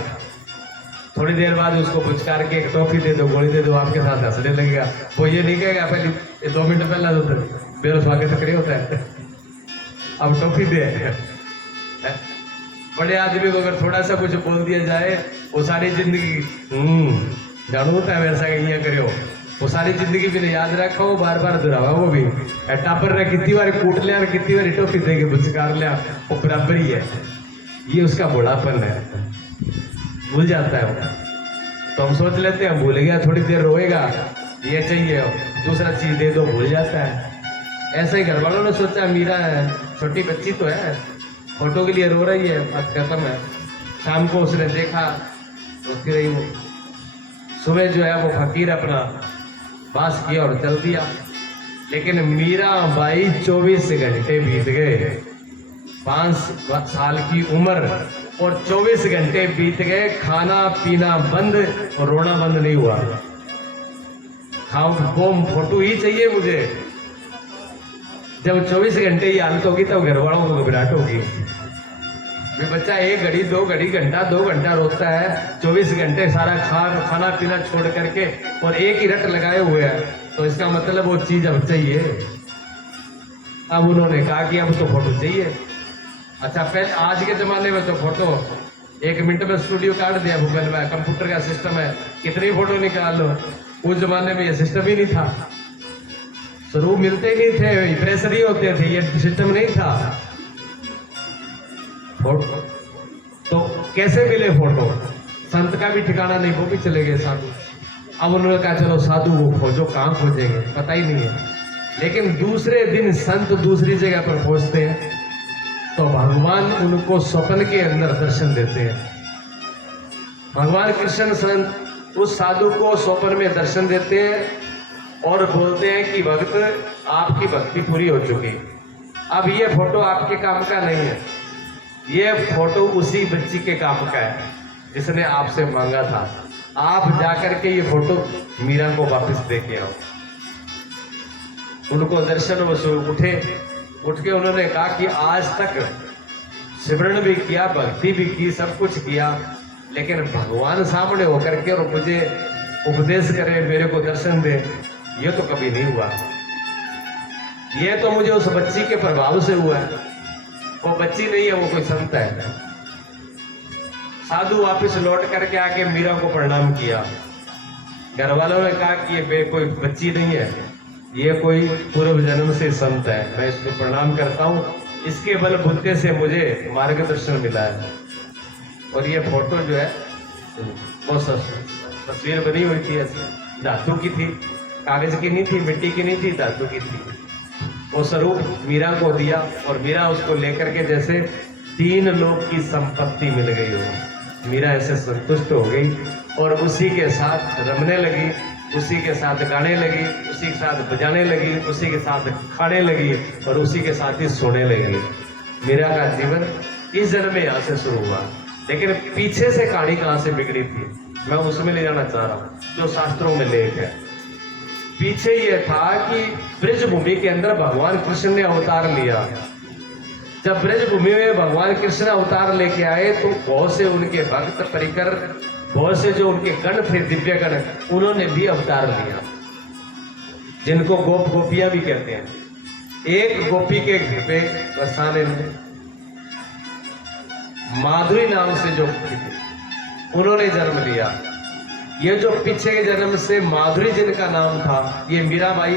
थोड़ी देर बाद उसको पुचकार के एक टॉफी दे दो, गोली दे दो, आपके साथ हंसने लगेगा। वो ये नहीं कहेगा पहले 2 मिनट पहला तो बेरो स्वागत खड़े होता है, अब टॉफी दे। बड़े आदमी को अगर थोड़ा सा कुछ बोल दिया जाए, वो सारी जिंदगी जानू होता है वैसा ये करो, वो सारी जिंदगी भी नहीं याद रखो, बार बार दोहरावा। वो भी टापर ने कितनी बार कूट लिया और कितनी बार टॉफी दे के पुचकार लिया, वो बराबर ही है। ये उसका बुढ़ापन है, भूल जाता है वो। तो हम सोच लेते हैं भूल गया, थोड़ी देर रोएगा, ये चाहिए, दूसरा चीज दे दो, भूल जाता है। ऐसे ही घर वालों ने सोचा मीरा है, छोटी बच्ची तो है, फोटो के लिए रो रही है, बात खत्म है। शाम को उसने देखा, रोती रही वो। सुबह जो है वो फकीर अपना बास किया और चल दिया। लेकिन मीरा बाई 24 घंटे बीत गए, 5 साल की उम्र और 24 घंटे बीत गए, खाना पीना बंद और रोना बंद नहीं हुआ। खाओ वो फोटो ही चाहिए मुझे। जब 24 घंटे ही हालत होगी तब घर वालों को घबराहट होगी। भी बच्चा 1 घड़ी 2 घड़ी घंटा 2 घंटा रोता है, 24 घंटे सारा खाना पीना छोड़ करके और एक ही रट लगाए हुए है, तो इसका मतलब वो चीज अब चाहिए। अब उन्होंने कहा कि अब तो फोटो चाहिए। अच्छा, पहले आज के जमाने में तो फोटो 1 मिनट में स्टूडियो काट दिया, मोबाइल में कंप्यूटर का सिस्टम है, कितनी फोटो निकाल लो। उस जमाने में ये सिस्टम ही नहीं था, स्वरूप मिलते नहीं थे, प्रेशर ही होते थे, ये सिस्टम नहीं था। फोटो तो कैसे मिले फोटो? संत का भी ठिकाना नहीं, वो भी चले गए साधु। अब उन्होंने कहा चलो साधु को खोजो, कहाँ खोजेंगे पता ही नहीं है। लेकिन दूसरे दिन संत दूसरी जगह पर पहुंचते हैं तो भगवान उनको स्वप्न के अंदर दर्शन देते हैं। भगवान कृष्ण संत उस साधु को स्वप्न में दर्शन देते हैं और बोलते हैं कि भक्त, आपकी भक्ति पूरी हो चुकी, अब ये फोटो आपके काम का नहीं है, ये फोटो उसी बच्ची के काम का है जिसने आपसे मांगा था। आप जाकर के ये फोटो मीरा को वापस दे के आओ। उनको दर्शन वसूल उठ के उन्होंने कहा कि आज तक सिमरन भी किया, भक्ति भी की, सब कुछ किया, लेकिन भगवान सामने होकर के और मुझे उपदेश करे, मेरे को दर्शन दे, ये तो कभी नहीं हुआ। ये तो मुझे उस बच्ची के प्रभाव से हुआ है। वो बच्ची नहीं है, वो कोई संत है। साधु वापस लौट करके आके मीरा को प्रणाम किया। घर वालों ने कहा कि ये कोई बच्ची नहीं है, ये कोई पूर्व जन्म से संत है, मैं इसको प्रणाम करता हूँ। इसके बलबूते से मुझे मार्गदर्शन मिला है। और ये फोटो जो है बहुत तस्वीर बनी हुई थी, ऐसी धातु की थी, कागज की नहीं थी, मिट्टी की नहीं थी, धातु की थी। वो स्वरूप मीरा को दिया और मीरा उसको लेकर के जैसे 3 लोक की संपत्ति मिल गई हो। मीरा ऐसे संतुष्ट हो गई और उसी के साथ रमने लगी, उसी के साथ गाने लगी, उसी के साथ बजाने लगी, उसी के साथ खाने लगी और उसी के साथ ही सोने लगी। मीरा का जीवन इस जन्म में यहाँ से शुरू हुआ, लेकिन पीछे से कहानी कहाँ से बिगड़ी थी मैं उसमें ले जाना चाह रहा हूँ, जो शास्त्रों में लेख है। पीछे ये था कि ब्रज भूमि के अंदर भगवान कृष्ण ने अवतार लिया। जब ब्रज भूमि में भगवान कृष्ण अवतार लेके आए तो बहुत से उनके भक्त परिकर, बहुत से जो उनके गण थे, दिव्य गण, उन्होंने भी अवतार लिया, जिनको गोप गोपियां भी कहते हैं। एक गोपी के घर पे बरसाने में माधुरी नाम से जो गोपी थी, उन्होंने जन्म लिया। ये जो पीछे के जन्म से माधुरी जिनका नाम था, ये मीराबाई,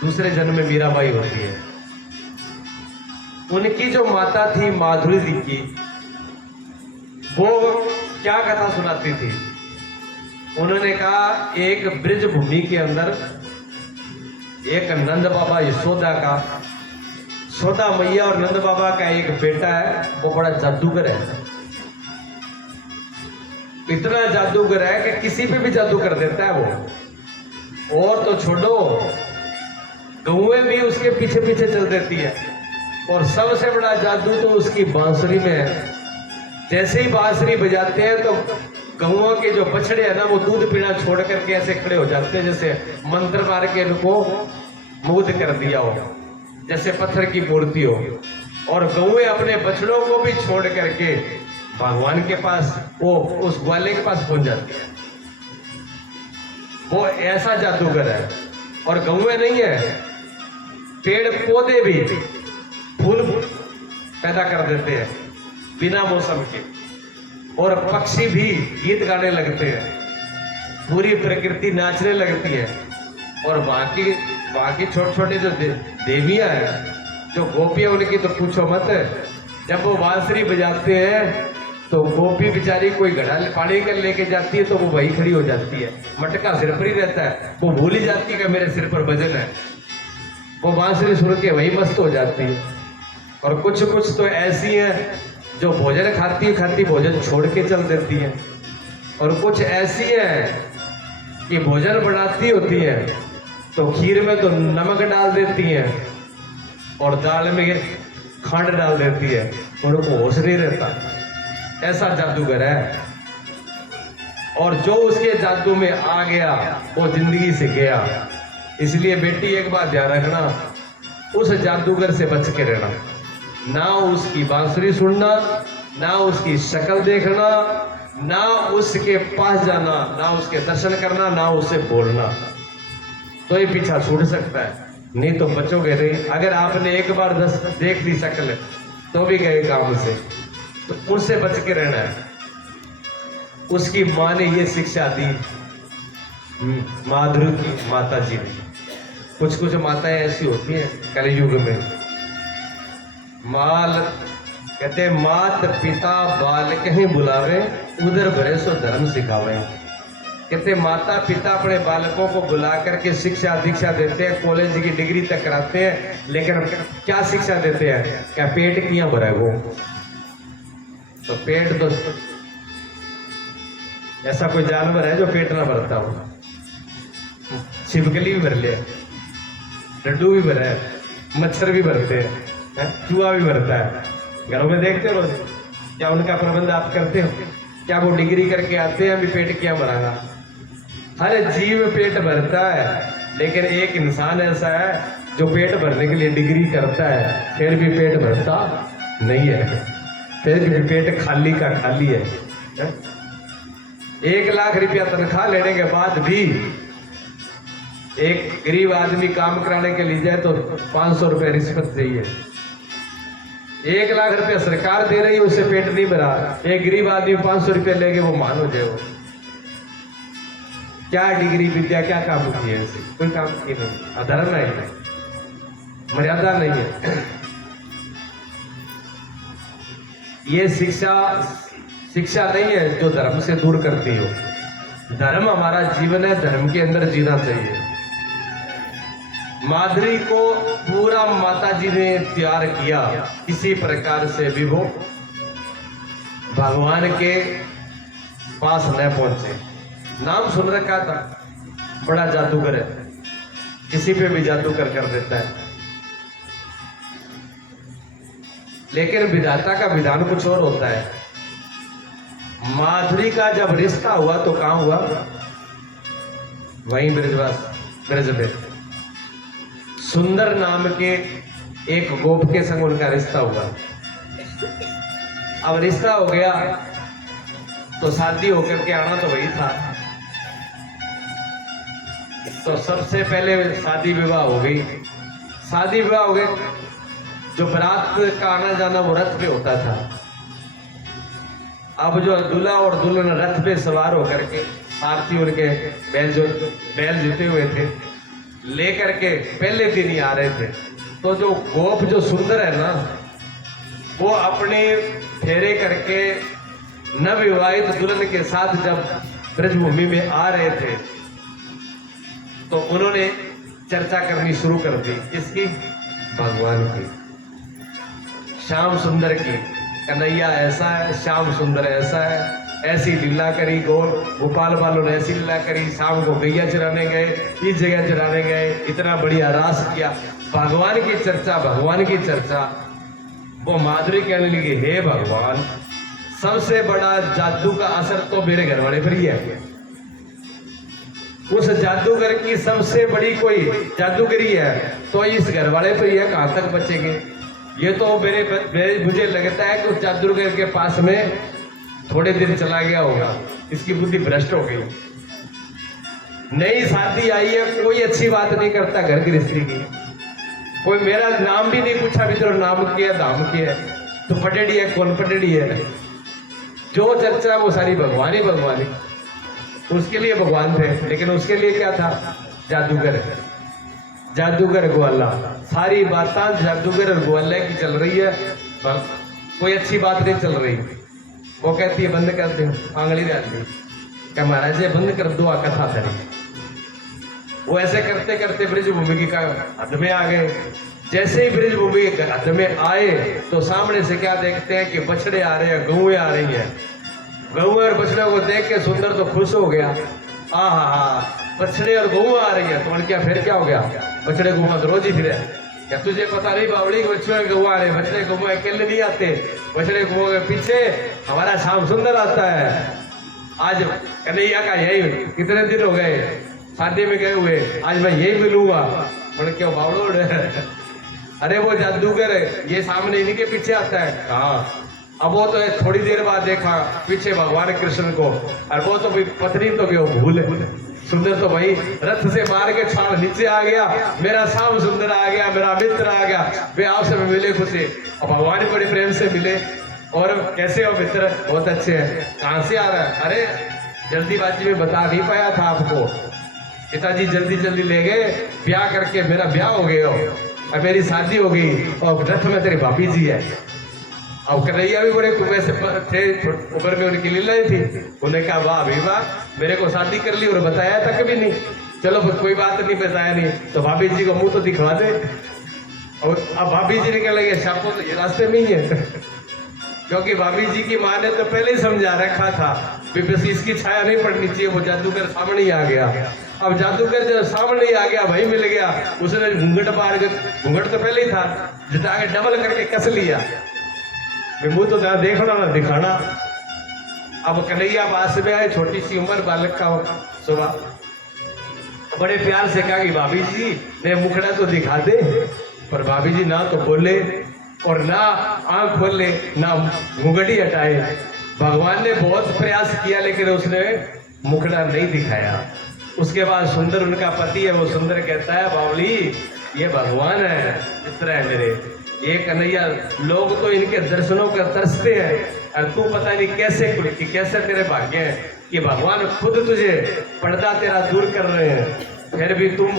दूसरे जन्म में मीराबाई होती है। उनकी जो माता थी माधुरी जी की, वो क्या कथा सुनाती थी? उन्होंने कहा एक ब्रज भूमि के अंदर एक नंद बाबा यशोदा का, यशोदा मैया और नंद बाबा का एक बेटा है, वो बड़ा जादूगर है। इतना जादूगर है कि किसी पे भी जादू कर देता है वो। और तो छोड़ो, गौएं भी उसके पीछे पीछे चल देती है। और सबसे बड़ा जादू तो उसकी बांसुरी में है। जैसे ही बांसुरी बजाते हैं तो गौओं के जो बछड़े हैं ना, वो दूध पीना छोड़ करके ऐसे खड़े हो जाते हैं, जैसे मंत्र मार के उनको मुग्ध कर दिया हो, जैसे पत्थर की मूर्ति हो। और गौएं अपने बछड़ों को भी छोड़ करके भगवान के पास, वो उस ग्वाले के पास पहुंच जाती है। वो ऐसा जादूगर है। और गौएं नहीं है, पेड़ पौधे भी फूल पैदा कर देते हैं बिना मौसम के, और पक्षी भी गीत गाने लगते हैं, पूरी प्रकृति नाचने लगती है। और बाकी छोटे छोटे जो देवियां हैं, जो गोपियां, उनकी तो पूछो मत। जब वो बांसुरी बजाते हैं तो गोपी बेचारी कोई घड़ा पानी कर लेके जाती है तो वो वही खड़ी हो जाती है, मटका सिर पर ही रहता है, वो भूल ही जाती है कि मेरे सिर पर वजन है। वो बांसुरी सुन के वही मस्त हो जाती है। और कुछ कुछ तो ऐसी हैं जो भोजन खाती भोजन छोड़ के चल देती हैं। और कुछ ऐसी हैं कि भोजन बनाती होती हैं तो खीर में तो नमक डाल देती हैं और दाल में खंड डाल देती है, उनको होश नहीं रहता। ऐसा जादूगर है। और जो उसके जादू में आ गया वो जिंदगी से गया। इसलिए बेटी एक बात ध्यान रखना, उस जादूगर से बच के रहना। ना उसकी बांसुरी सुनना, ना उसकी शक्ल देखना, ना उसके पास जाना, ना उसके दर्शन करना, ना उससे बोलना, तो ये पीछा छूट सकता है। नहीं तो बचोगे नहीं। अगर आपने एक बार देख ली शक्ल तो भी गए काम से, तो उनसे बच के रहना है। उसकी माँ ने ये शिक्षा दी, माधुरी की माता जी ने। कुछ कुछ माताएं ऐसी होती हैं कलयुग में, माल कहते मात पिता बाल कहीं बुलावे, उधर भरे सो धर्म सिखावे। कहते माता पिता अपने बालकों को बुला करके शिक्षा दीक्षा देते हैं, कॉलेज की डिग्री तक कराते हैं, लेकिन क्या शिक्षा देते हैं? क्या पेट किया भरा वो? तो पेट तो ऐसा कोई जानवर है जो पेट ना भरता हो? छिपकली भी भर ले, लड्डू भी भरा है, मच्छर भी भरते हैं, चूहा भी भरता है। घरों में देखते हो रोज, क्या उनका प्रबंध आप करते हो? क्या वो डिग्री करके आते हैं अभी पेट क्या भराना? हर जीव पेट भरता है, लेकिन एक इंसान ऐसा है जो पेट भरने के लिए डिग्री करता है, फिर भी पेट भरता नहीं है, फिर भी पेट खाली का खाली है। 1 लाख रुपया तनख्वाह लेने के बाद भी एक गरीब आदमी काम कराने के लिए जाए तो 500 रुपये रिश्वत चाहिए। 1 लाख रुपया सरकार दे रही है, उससे पेट नहीं भरा। एक गरीब आदमी 500 रुपये लेके वो मान हो जाए। क्या डिग्री विद्या क्या काम की है ऐसे? कोई काम की नहीं, अधर्म है, मर्यादा नहीं है। ये शिक्षा नहीं है जो धर्म से दूर करती हो। धर्म हमारा जीवन है, धर्म के अंदर जीना चाहिए। माधुरी को पूरा माता जी ने तैयार किया, किसी प्रकार से भी वो भगवान के पास न पहुंचे। नाम सुन रखा था, बड़ा जादूगर है, किसी पे भी जादूगर कर देता है। लेकिन विधाता का विधान कुछ और होता है। माधुरी का जब रिश्ता हुआ तो कहां हुआ? वहीं ब्रज में सुंदर नाम के एक गोप के संग उनका रिश्ता हुआ। अब रिश्ता हो गया तो शादी होकर के आना तो वही था। तो सबसे पहले शादी विवाह हो गई। शादी विवाह हो गए, जो बारात का आना जाना वो रथ पे होता था। अब जो दूल्हा और दुल्हन रथ पे सवार होकर के, सारथी उनके बैल जुटे हुए थे, लेकर के पहले दिन ही आ रहे थे। तो जो गोप जो सुंदर है ना, वो अपने फेरे करके नवविवाहित दुल्हन के साथ जब ब्रजभूमि में आ रहे थे तो उन्होंने चर्चा करनी शुरू कर दी। किसकी? भगवान की, श्याम सुंदर की। कन्हैया ऐसा है, श्याम सुंदर ऐसा है, ऐसी लीला करी, गोपाल बालों ने ऐसी लीला करी, शाम को गैया चराने गए, इस जगह चराने गए, इतना बढ़िया रास किया। भगवान की चर्चा, भगवान की चर्चा। वो माधुरी कहने लगी, हे भगवान, सबसे बड़ा जादू का असर तो मेरे घर वाले पर ही है। उस जादूगर की सबसे बड़ी कोई जादूगरी है तो इस घर वाले पर ही है, कहां तक बचेंगे? ये तो मुझे लगता है कि उस जादूगर के पास में थोड़े दिन चला गया होगा, इसकी बुद्धि भ्रष्ट हो गई। नई शादी आई है, कोई अच्छी बात नहीं करता घर गृहस्थी की। कोई मेरा नाम भी नहीं पूछा, भी नाम क्या धाम क्या है, तो पटेड़ी है, कौन पटेड़ी है? जो चर्चा वो सारी भगवान ही भगवान ही। उसके लिए भगवान थे, लेकिन उसके लिए क्या था? जादूगर, जादूगर ग्वाला। सारी बातें जादूगर और ग्वाले की चल रही है, कोई अच्छी बात नहीं चल रही। वो कहती है बंद कर दे, आंगली डाल दी, क्या महाराज ये बंद कर दो, कथा करें। वो ऐसे करते करते ब्रजभूमि का हद में आ गए। जैसे ही ब्रजभूमि के हद में आए तो सामने से क्या देखते हैं कि बछड़े आ रहे हैं, गऊएं आ रही हैं। गऊएं और बछड़ों को देख के सुंदर तो खुश हो गया, आहा बछड़े और गऊ आ रही है। तो क्या फिर क्या हो गया? बछड़े गऊ तो रोज ही फिर क्या तुझे पता नहीं बावड़ी, बछड़े गऊ आ रहे, बछड़े गऊ अकेले नहीं आते, बछड़े गऊ के पीछे हमारा श्याम सुंदर आता है। आज कन्हैया का यही कितने दिन हो गए शादी में गए हुए, आज मैं यही मिलूंगा। बोले क्यों बावड़ो? अरे वो जादूगर है, ये सामने इन्हीं के पीछे आता है। हाँ, अब वो तो थोड़ी देर बाद देखा पीछे भगवान कृष्ण को, और वो तो पत्नी तो क्यों भूल सुंदर तो भाई रथ से मार के छाल नीचे आ गया, मेरा श्याम सुंदर आ गया, मेरा मित्र आ गया, वे आपसे मिले खुशी। और भगवान बड़े प्रेम से मिले, और कैसे हो मित्र? बहुत अच्छे हैं। कहां से आ रहा है? अरे जल्दीबाजी में बता नहीं पाया था आपको, पिताजी जल्दी जल्दी ले गए, ब्याह करके मेरा ब्याह हो गया और मेरी शादी हो गई, और रथ में तेरी भाभी जी है। अब कन्हैया भी बड़े वैसे थे, उम्र में उनकी लीलाएं थी। उन्हें कहा वाह भाई वाह, मेरे को शादी कर ली और बताया तक भी नहीं। चलो कोई बात नहीं, बताया नहीं तो भाभी जी को मुंह तो दिखवा दे। और अब भाभी जी ने क्या लगे, शापो तो ये रास्ते में ही है। क्योंकि भाभी जी की माँ ने तो पहले ही समझा रखा था बस इसकी छाया नहीं पड़नी चाहिए। वो जादूगर सामने ही आ गया। अब जादूगर जब सामने ही आ गया, भाई मिल गया, उसने घूंघट मार के, घूंघट तो पहले ही था, जिता के डबल करके कस लिया। मुंह तो देखना ना दिखाना। अब कन्हैया पास में आए, छोटी सी उम्र, बालक का सुबह, बड़े प्यार से कहा कि भाभी जी ने मुखड़ा तो दिखा दे। पर भाभी जी ना तो बोले और ना आंख खोले, ना घूंघटी हटाए। भगवान ने बहुत प्रयास किया लेकिन उसने मुखड़ा नहीं दिखाया। उसके बाद सुंदर उनका पति है, वो सुंदर कहता है बावली ये भगवान है, मित्र है मेरे, ये कन्हैया, लोग तो इनके दर्शनों का तरसते हैं और तू पता नहीं कैसे तेरे भाग्य है। कि भगवान खुद तुझे पर्दा तेरा दूर कर रहे हैं, फिर भी तुम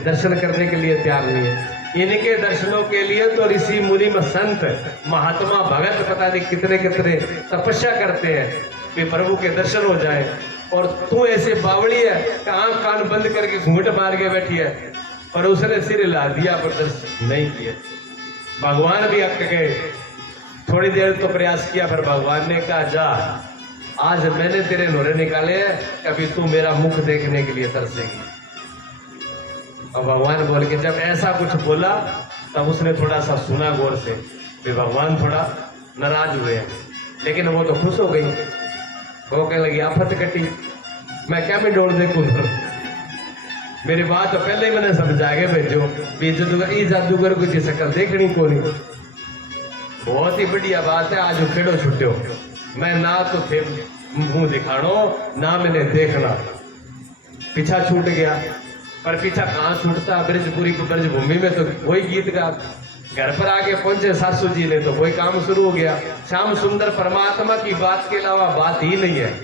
दर्शन करने के लिए तैयार नहीं है। इनके दर्शनों के लिए तो ऋषि मुनि में संत महात्मा भगत पता नहीं कितने कितने तपस्या करते हैं कि प्रभु के दर्शन हो जाए, और तू ऐसे बावड़ी है कि आंख कान बंद करके घूंघट मार के बैठी है, और उसने सिर हिला दिया पर दर्शन नहीं किया। भगवान भी अक गए, थोड़ी देर तो प्रयास किया, फिर भगवान ने कहा जा, आज मैंने तेरे नोरे निकाले हैं, कभी तू मेरा मुख देखने के लिए तरसेगी। अब भगवान बोल के जब ऐसा कुछ बोला तब उसने थोड़ा सा सुना गौर से, फिर भगवान थोड़ा नाराज हुए, लेकिन वो तो खुश हो गई। वो कहने लगी आफत कटी, मैं क्या भी डोल देखूं, मेरी बात तो पहले ही मैंने समझा के भेजो भी जादूगर की शक्ल देखनी को नहीं। बहुत ही बढ़िया बात है, आज खेड़ो छुट्टो, मैं ना तो थे मुंह दिखानो ना मैंने देखना, पीछा छूट गया। पर पीछा कहाँ छूटता, ब्रजपुरी को ब्रज भूमि में तो वही गीत गा। घर पर आके पहुंचे सासू जी ने तो वही काम शुरू हो गया। श्याम सुंदर परमात्मा की बात के अलावा बात ही नहीं है।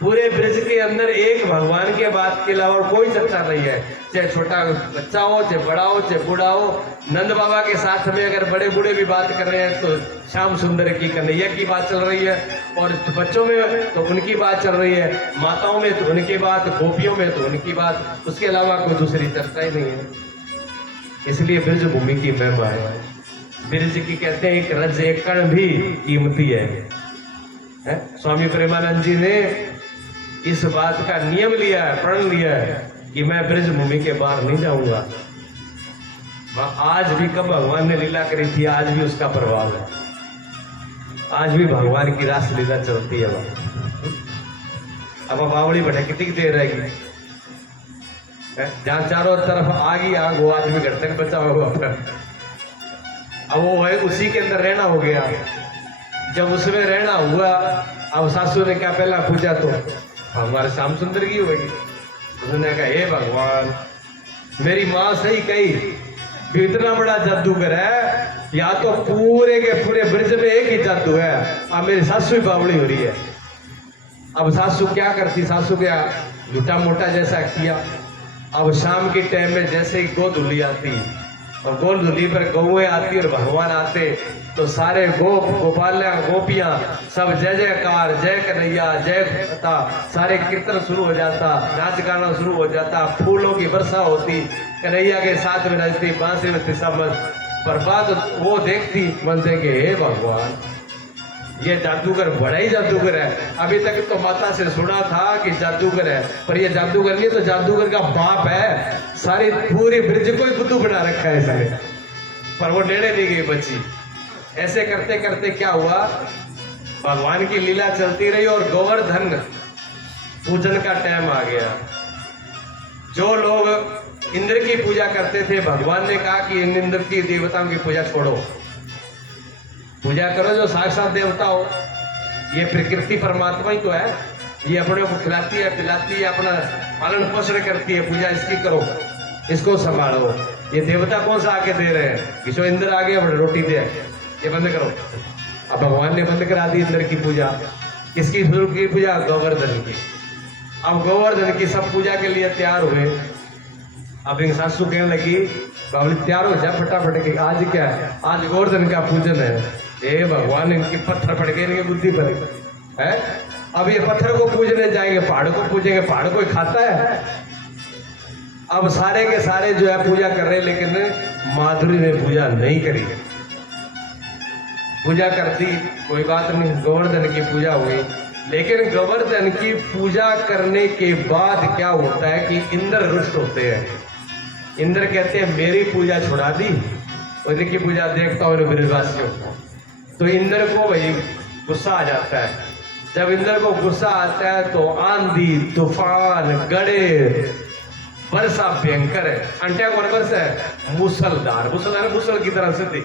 पूरे ब्रज के अंदर एक भगवान के बात के अलावा कोई चर्चा नहीं है, चाहे छोटा बच्चा हो, चाहे बड़ा हो, चाहे बूढ़ा हो। नंद बाबा के साथ में अगर बड़े बूढ़े भी बात कर रहे हैं तो श्याम सुंदर की कन्हैया की बात चल रही है, और बच्चों में तो उनकी बात चल रही है, माताओं में तो उनकी बात, गोपियों में तो उनकी बात, उसके अलावा कोई दूसरी चर्चा ही नहीं है। इसलिए ब्रज भूमि की महिमा है। ब्रज की कहते हैं एक रज एक कण भी कीमती है। स्वामी प्रेमानंद जी ने इस बात का नियम लिया है, प्रण लिया है कि मैं ब्रज भूमि के बाहर नहीं जाऊंगा। आज भी कब भगवान ने लीला करी थी, आज भी उसका प्रभाव है, आज भी भगवान की रास लीला चलती है। अब बावड़ी बैठे कितनी देर रहेगी, जहां चारों तरफ आग ही आग, वो आदमी घर तक बचा होगा। अब वो है उसी के अंदर रहना हो गया। जब उसमें रहना हुआ, अब सासू ने क्या पहला पूछा तो हमारे श्याम सुंदर की होगी। उसने कहा हे भगवान, मेरी माँ सही कही, इतना बड़ा जादूगर है, या तो पूरे के पूरे ब्रज में एक ही जादू है। अब मेरी सासू ही बावड़ी हो रही है। अब सासू क्या करती, सासू क्या झूठा मोटा जैसा किया। अब शाम के टाइम में जैसे ही गोद धुली आती, और गोद धुली पर गौएं आती और भगवान आते, तो सारे गोप गोपालियां गोपियां सब जय जयकार, जय कन्हैया, जय कथा, सारे कीर्तन शुरू हो जाता, नाच गाना शुरू हो जाता, फूलों की वर्षा होती, कन्हैया के साथ में नाचती, बांसुरी में सब। पर बात वो देखती, मनते कि हे भगवान, ये जादूगर बड़ा ही जादूगर है। अभी तक तो माता से सुना था कि जादूगर है, पर ये जादूगर नहीं, तो जादूगर का बाप है। सारी पूरी ब्रज को ही बुद्धू बना रखा है इसने, पर वो नेड़े नहीं गई बच्ची। ऐसे करते करते क्या हुआ, भगवान की लीला चलती रही, और गोवर्धन पूजन का टाइम आ गया। जो लोग इंद्र की पूजा करते थे, भगवान ने कहा कि इन इंद्र की देवताओं की पूजा छोड़ो, पूजा करो जो साक्षात देवता हो। ये प्रकृति परमात्मा ही तो है, ये अपने को खिलाती है, पिलाती है, अपना पालन पोषण करती है, पूजा इसकी करो, इसको संभालो। ये देवता कौन सा आके दे रहे हैं, किसो इंद्र आगे रोटी दे, ये बंद करो। अब भगवान ने बंद करा दी इंद्र की पूजा। किसकी शुरू की पूजा, गोवर्धन की। अब गोवर्धन की सब पूजा के लिए तैयार हुए। अब एक सासू कहने लगी, बाबली तैयार हो जा फटाफट के, आज क्या है, आज गोवर्धन का पूजन है। हे भगवान, इनकी पत्थर पड़ गए, इनकी बुद्धि पर है। अब ये पत्थर को पूजने जाएंगे, पहाड़ को पूजेंगे, पहाड़ कोई खाता है। अब सारे के सारे जो है पूजा कर रहे, लेकिन माधुरी ने पूजा नहीं करी। पूजा करती कोई बात नहीं, गोवर्धन की पूजा हुई। लेकिन गोवर्धन की पूजा करने के बाद क्या होता है कि इंद्र रुष्ट होते हैं। इंद्र कहते हैं मेरी पूजा छुड़ा दी, और इनकी पूजा देखता हूँ ब्रजवासियों को। तो इंद्र को वही गुस्सा आ जाता है। जब इंद्र को गुस्सा आता है तो आंधी, तूफान, गड़े, वर्षा भयंकर है। अंटिया कौन वर्षा है, मूसलधार, मूसलधार मूसल की तरह से।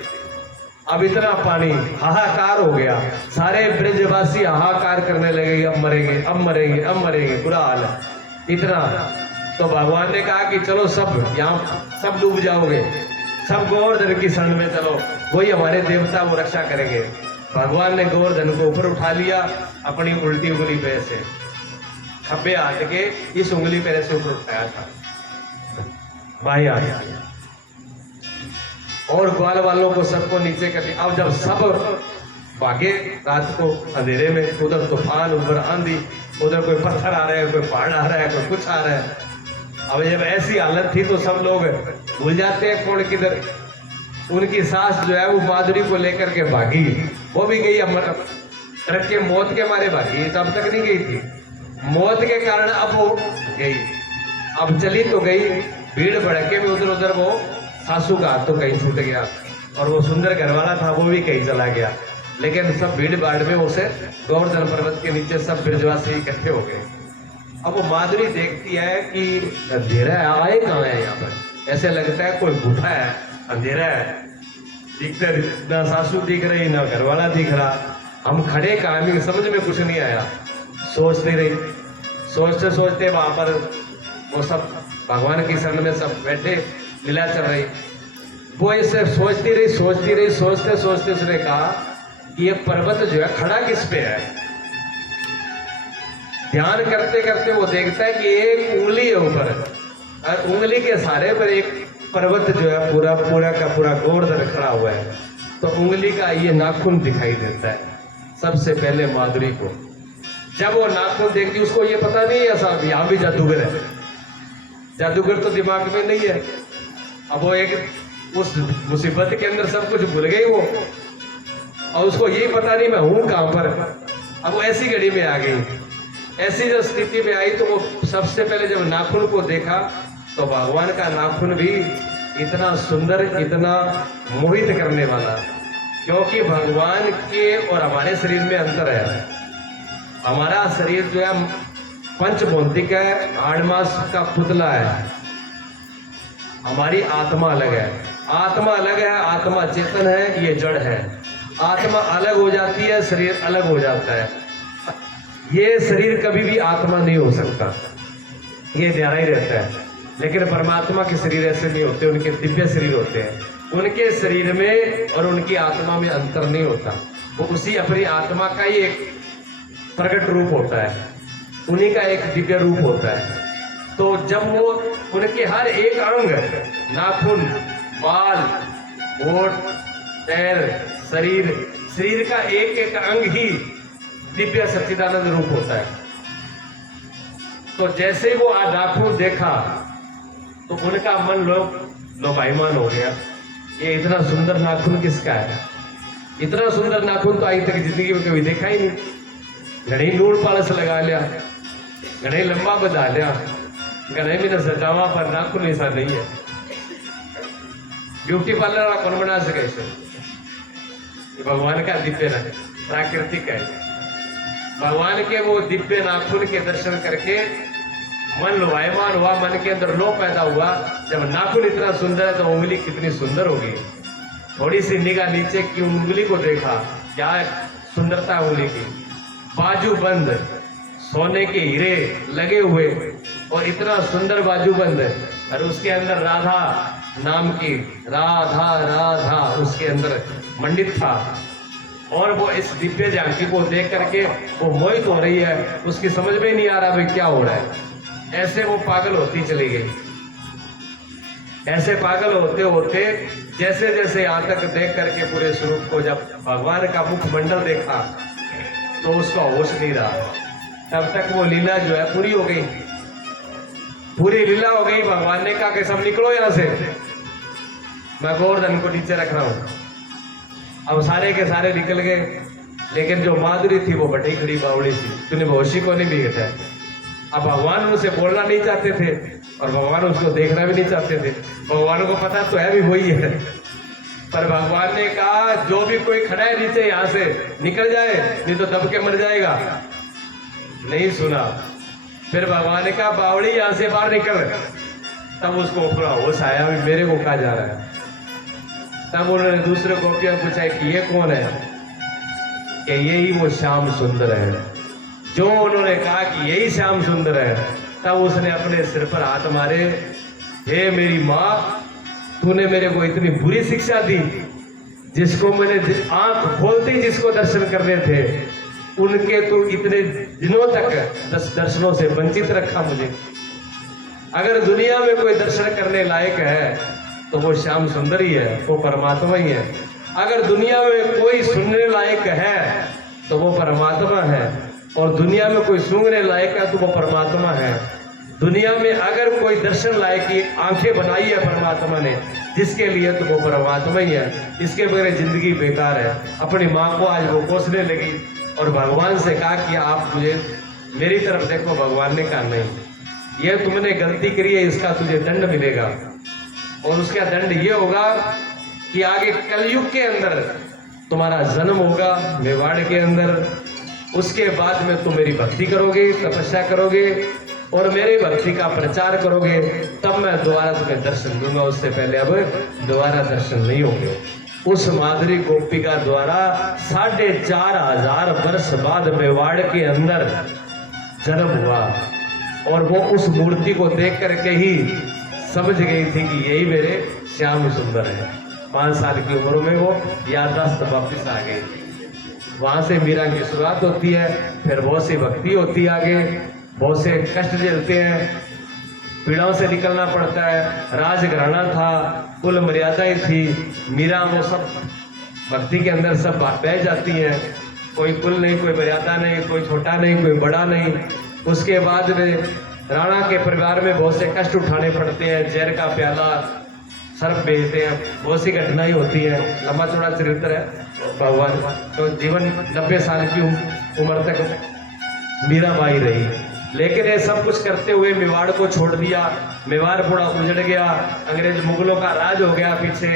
अब इतना पानी, हाहाकार हो गया, सारे ब्रजवासी हाहाकार करने लगे, अब मरेंगे, अब मरेंगे, अब मरेंगे, बुरा हाल है इतना। तो भगवान ने कहा कि चलो सब यहाँ सब डूब जाओगे, सब गोवर्धन की शरण में चलो, वही हमारे देवता वो रक्षा करेंगे। भगवान ने गोवर्धन को ऊपर उठा लिया अपनी उल्टी उंगली पे से, खब्बे हाथ के इस उंगली पर ऐसे ऊपर उठाया था, बाएं हाथ, और ग्वाल वालों को सबको नीचे कर दिया। अब जब सब भागे रात को अंधेरे में, उधर तूफान, उधर आंधी, उधर कोई पत्थर आ रहा है, कोई पहाड़ आ रहा है, कोई कुछ आ रहा है। अब जब ऐसी हालत थी तो सब लोग भूल जाते हैं कौन किधर। उनकी सास जो है वो माधुरी को लेकर के भागी, वो भी गई अमर ट्रक के मौत के मारे भागी, तब तक नहीं गई थी, मौत के कारण अब वो गई। अब चली तो गई, भीड़ भड़के में उधर उधर वो सासू का हाथ तो कहीं छूट गया, और वो सुंदर घरवाला था वो भी कहीं चला गया। लेकिन सब भीड़ भाड़ में उसे गोवर्धन पर्वत के नीचे सब ब्रजवासी इकट्ठे हो गए। अब वो माधुरी देखती है कि अंधेरा है, आए कहाँ है यहाँ पर, ऐसे लगता है कोई गुफा है, अंधेरा है, दिखते ना सासू दिख रही ना घरवाला दिख रहा, हम खड़े कहाँ में, समझ में कुछ नहीं आया। सोचती रही, सोचते सोचते वहां पर वो सब भगवान की शरण में सब बैठे, लीला चल रही। वो ऐसे सोचती रही, सोचती रही, सोचते सोचते उसने कहा कि ये पर्वत जो है खड़ा किस पे है। ध्यान करते करते वो देखता है कि एक उंगली है ऊपर, और उंगली के सहारे पर एक पर्वत जो है पूरा पूरा का पूरा गोवर्धन खड़ा हुआ है। तो उंगली का ये नाखून दिखाई देता है सबसे पहले माधुरी को। जब वो नाखून देखती, उसको ये पता नहीं है साहब यहाँ भी जादूगर है, जादूगर तो दिमाग में नहीं है। अब वो एक उस मुसीबत के अंदर सब कुछ भूल गई वो, और उसको यही पता नहीं मैं हूं कहां पर। अब वो ऐसी घड़ी में आ गई, ऐसी जब स्थिति में आई तो वो सबसे पहले जब नाखून को देखा तो भगवान का नाखून भी इतना सुंदर, इतना मोहित करने वाला, क्योंकि भगवान के और हमारे शरीर में अंतर है। हमारा शरीर जो है पंचभौतिक है, हाड़ मांस का पुतला है, हमारी आत्मा अलग है। आत्मा अलग है, आत्मा चेतन है, ये जड़ है। आत्मा अलग हो जाती है, शरीर अलग हो जाता है। ये शरीर कभी भी आत्मा नहीं हो सकता, ये न्यारा ही रहता है। लेकिन परमात्मा के शरीर ऐसे नहीं होते, उनके दिव्य शरीर होते हैं। उनके शरीर में और उनकी आत्मा में अंतर नहीं होता, वो उसी अपनी आत्मा का ही एक प्रकट रूप होता है, उन्हीं का एक दिव्य रूप होता है। तो जब वो उनके हर एक अंग, नाखून, बाल, होठ, पैर, शरीर का एक एक अंग ही दिव्य सच्चिदानंद रूप होता है। तो जैसे वो नाखून देखा तो उनका मन लोभायमान हो गया, ये इतना सुंदर नाखून किसका है। इतना सुंदर नाखून तो आज तक जिंदगी में कभी देखा ही नहीं। घड़ी नूर पालस लगा लिया, घड़ी लंबा बधा लिया, घड़े में सजावा पर नाखून ऐसा नहीं है। ब्यूटी पार्लर आप कौन बना सके इसे, भगवान का दिव्य प्राकृतिक है। भगवान के वो दिव्य नाखून के दर्शन करके मन लोभायमान हुआ, मन के अंदर लोभ पैदा हुआ। जब नाखून इतना सुंदर है तो उंगली कितनी सुंदर होगी। थोड़ी सी निगाह नीचे की उंगली को देखा, क्या सुंदरता उंगली की, बाजू बंद, सोने के हीरे लगे हुए, और इतना सुंदर बाजू बंद, और उसके अंदर राधा नाम की, राधा राधा उसके अंदर मंडित था। और वो इस दिव्य झांकी को देख करके वो मोहित हो रही है, उसकी समझ में नहीं आ रहा भाई क्या हो रहा है। ऐसे वो पागल होती चली गई। ऐसे पागल होते होते जैसे जैसे यहाँ तक देख करके पूरे स्वरूप को, जब भगवान का मुखमंडल देखा तो उसका होश नहीं रहा। तब तक वो लीला जो है पूरी हो गई, पूरी लीला हो गई। भगवान ने कहा कि सब निकलो यहां से, मैं गोवर्धन को नीचे रख रहा हूं। अब सारे के सारे निकल गए, लेकिन जो माधुरी थी वो बटी खड़ी बावड़ी थी, तूने होशी को नहीं दिखा। अब भगवान उनसे बोलना नहीं चाहते थे और भगवान उसको देखना भी नहीं चाहते थे। भगवान को पता तो है भी वही है, पर भगवान ने कहा जो भी कोई खड़ा है नीचे यहां से निकल जाए, नहीं तो दब के मर जाएगा। नहीं सुना। फिर भगवान ने कहा बावड़ी यहां से बाहर निकल। तब उसको पूरा होश आया, मेरे को कहा जा रहा है। तब उन्होंने दूसरे गोपियों को पूछा कि ये कौन है, कि यही वो श्याम सुंदर है। जो उन्होंने कहा कि यही श्याम सुंदर है, तब उसने अपने सिर पर हाथ मारे, हे मेरी माँ, तूने मेरे को इतनी बुरी शिक्षा दी, जिसको मैंने आंख खोलते ही जिसको दर्शन करने थे उनके तो इतने दिनों तक दर्शनों से वंचित रखा मुझे। अगर दुनिया में कोई दर्शन करने लायक है तो वो श्याम सुंदर ही है, वो परमात्मा ही है। अगर दुनिया में कोई सुनने लायक है तो वो परमात्मा है, और दुनिया में कोई सूंघने लायक है तो वो परमात्मा है। दुनिया में अगर कोई दर्शन लायक की आंखें बनाई है परमात्मा ने जिसके लिए, तो वो परमात्मा ही है। इसके बगैर जिंदगी बेकार है। अपनी माँ को आज वो कोसने लगी और भगवान से कहा कि आप मुझे मेरी तरफ देखो। भगवान ने कहा नहीं, ये तुमने गलती करी है, इसका तुझे दंड मिलेगा। और उसका दंड ये होगा कि आगे कलयुग के अंदर तुम्हारा जन्म होगा मेवाड़ के अंदर। उसके बाद में तुम मेरी भक्ति करोगे, तपस्या करोगे और मेरे भक्ति का प्रचार करोगे, तब मैं दोबारा तुम्हें दर्शन दूंगा। उससे पहले अब दोबारा दर्शन नहीं होंगे। उस माधुरी गोपिका द्वारा 4500 वर्ष बाद मेवाड़ के अंदर जन्म हुआ, और वो उस मूर्ति को देख करके ही समझ गई थी कि यही मेरे श्याम सुंदर है। 5 साल की उम्र में वो याददाश्त वापिस आ गई। वहां से मीरा की शुरुआत होती है, फिर बहुत सी भक्ति होती है आगे, बहुत से कष्ट झेलते हैं, पीड़ाओं से निकलना पड़ता है। राजघराना था, कुल मर्यादाएं थी, मीरा वो सब भक्ति के अंदर सब बह जाती हैं। कोई कुल नहीं, कोई मर्यादा नहीं, कोई छोटा नहीं, कोई बड़ा नहीं। उसके बाद में राणा के परिवार में बहुत से कष्ट उठाने पड़ते हैं, जहर का प्याला सर्प बेचते हैं, बहुत सी घटनाएं होती हैं। लंबा चौड़ा चरित्र है भगवान। तो जीवन 90 साल की उम्र तक मीराबाई रही, लेकिन ये सब कुछ करते हुए मेवाड़ को छोड़ दिया। मेवाड़ पूरा उजड़ गया, अंग्रेज मुगलों का राज हो गया, पीछे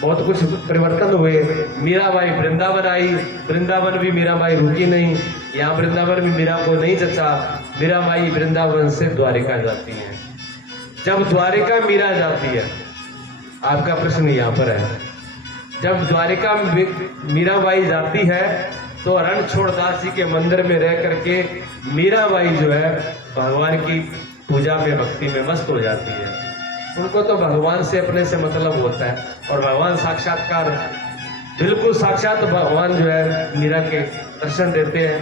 बहुत कुछ परिवर्तन हुए। मीराबाई वृंदावन आई, वृंदावन भी मीराबाई रुकी नहीं, यहाँ वृंदावन भी मीरा को नहीं जचा। मीराबाई वृंदावन से द्वारिका जाती है। जब द्वारिका मीरा जाती है, आपका प्रश्न यहाँ पर है, जब द्वारिका मीराबाई जाती है तो रणछोड़ दास जी के मंदिर में रह करके मीराबाई जो है भगवान की पूजा में भक्ति में मस्त हो जाती है। उनको तो भगवान से अपने से मतलब होता है, और भगवान साक्षात्कार, बिल्कुल साक्षात भगवान जो है मीरा के दर्शन देते हैं,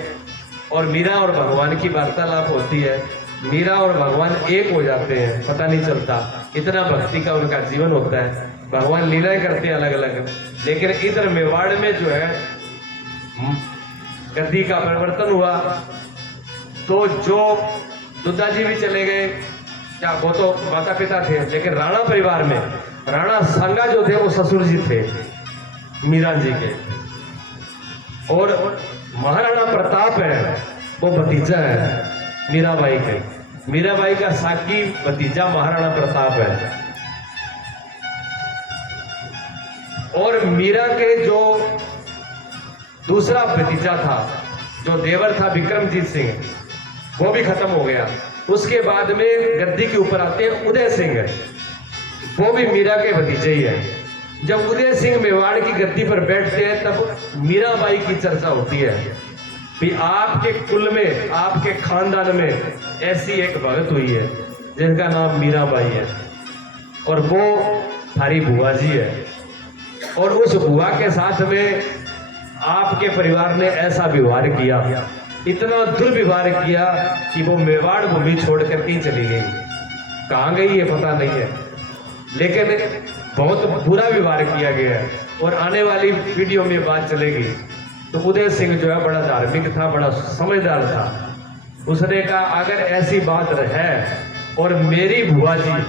और मीरा और भगवान की वार्तालाप होती है। मीरा और भगवान एक हो जाते हैं, पता नहीं चलता, इतना भक्ति का उनका जीवन होता है। भगवान लीलाएं करते हैं अलग अलग, लेकिन इधर मेवाड़ में जो है गद्दी का परिवर्तन हुआ, तो जो दुद्धा जी भी चले गए, क्या वो तो माता पिता थे, लेकिन राणा परिवार में राणा सांगा जो थे वो ससुर जी थे मीरा जी के, और महाराणा प्रताप है वो भतीजा है मीराबाई के। मीराबाई का साकी भतीजा महाराणा प्रताप है। और मीरा के जो दूसरा भतीजा था, जो देवर था विक्रमजीत सिंह, वो भी खत्म हो गया। उसके बाद में गद्दी के ऊपर आते हैं उदय सिंह, वो भी मीरा के भतीजे ही है। जब उदय सिंह मेवाड़ की गद्दी पर बैठते हैं तब मीराबाई की चर्चा होती है कि आपके कुल में, आपके खानदान में ऐसी एक भगत हुई है जिनका नाम मीराबाई है, और वो हमारी बुआ जी है, और उस बुआ के साथ में आपके परिवार ने ऐसा व्यवहार किया, इतना दुर्व्यवहार किया कि वो मेवाड़ भूमि छोड़ कर कहीं चली गई। कहाँ गई ये पता नहीं है, लेकिन बहुत बुरा व्यवहार किया गया है, और आने वाली वीडियो में बात चलेगी। तो उदय सिंह जो है बड़ा धार्मिक था, बड़ा समझदार था। उसने कहा अगर ऐसी बात है और मेरी बुआ जी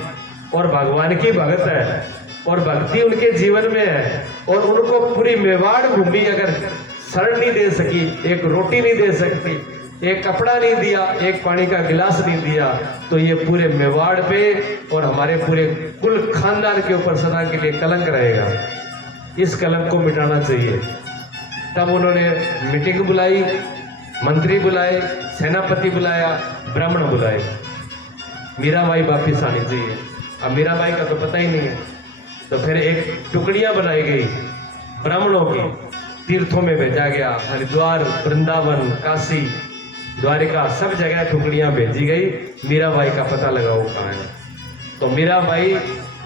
और भगवान की भगत है और भक्ति उनके जीवन में है, और उनको पूरी मेवाड़ भूमि अगर शरण नहीं दे सकी, एक रोटी नहीं दे सकती, एक कपड़ा नहीं दिया, एक पानी का गिलास नहीं दिया, तो ये पूरे मेवाड़ पे और हमारे पूरे कुल खानदान के ऊपर सदा के लिए कलंक रहेगा। इस कलंक को मिटाना चाहिए। तब उन्होंने मीटिंग बुलाई, मंत्री बुलाए, सेनापति बुलाया, ब्राह्मण बुलाए। मीराबाई वापिस आनी चाहिए। अब मीराबाई का तो पता ही नहीं है, तो फिर एक टुकड़ियां बनाई गई ब्राह्मणों की, तीर्थों में भेजा गया, हरिद्वार, वृंदावन, काशी, द्वारिका, सब जगह टुकड़ियां भेजी गई। मीराबाई का पता लगाओ कहाँ है। तो मीराबाई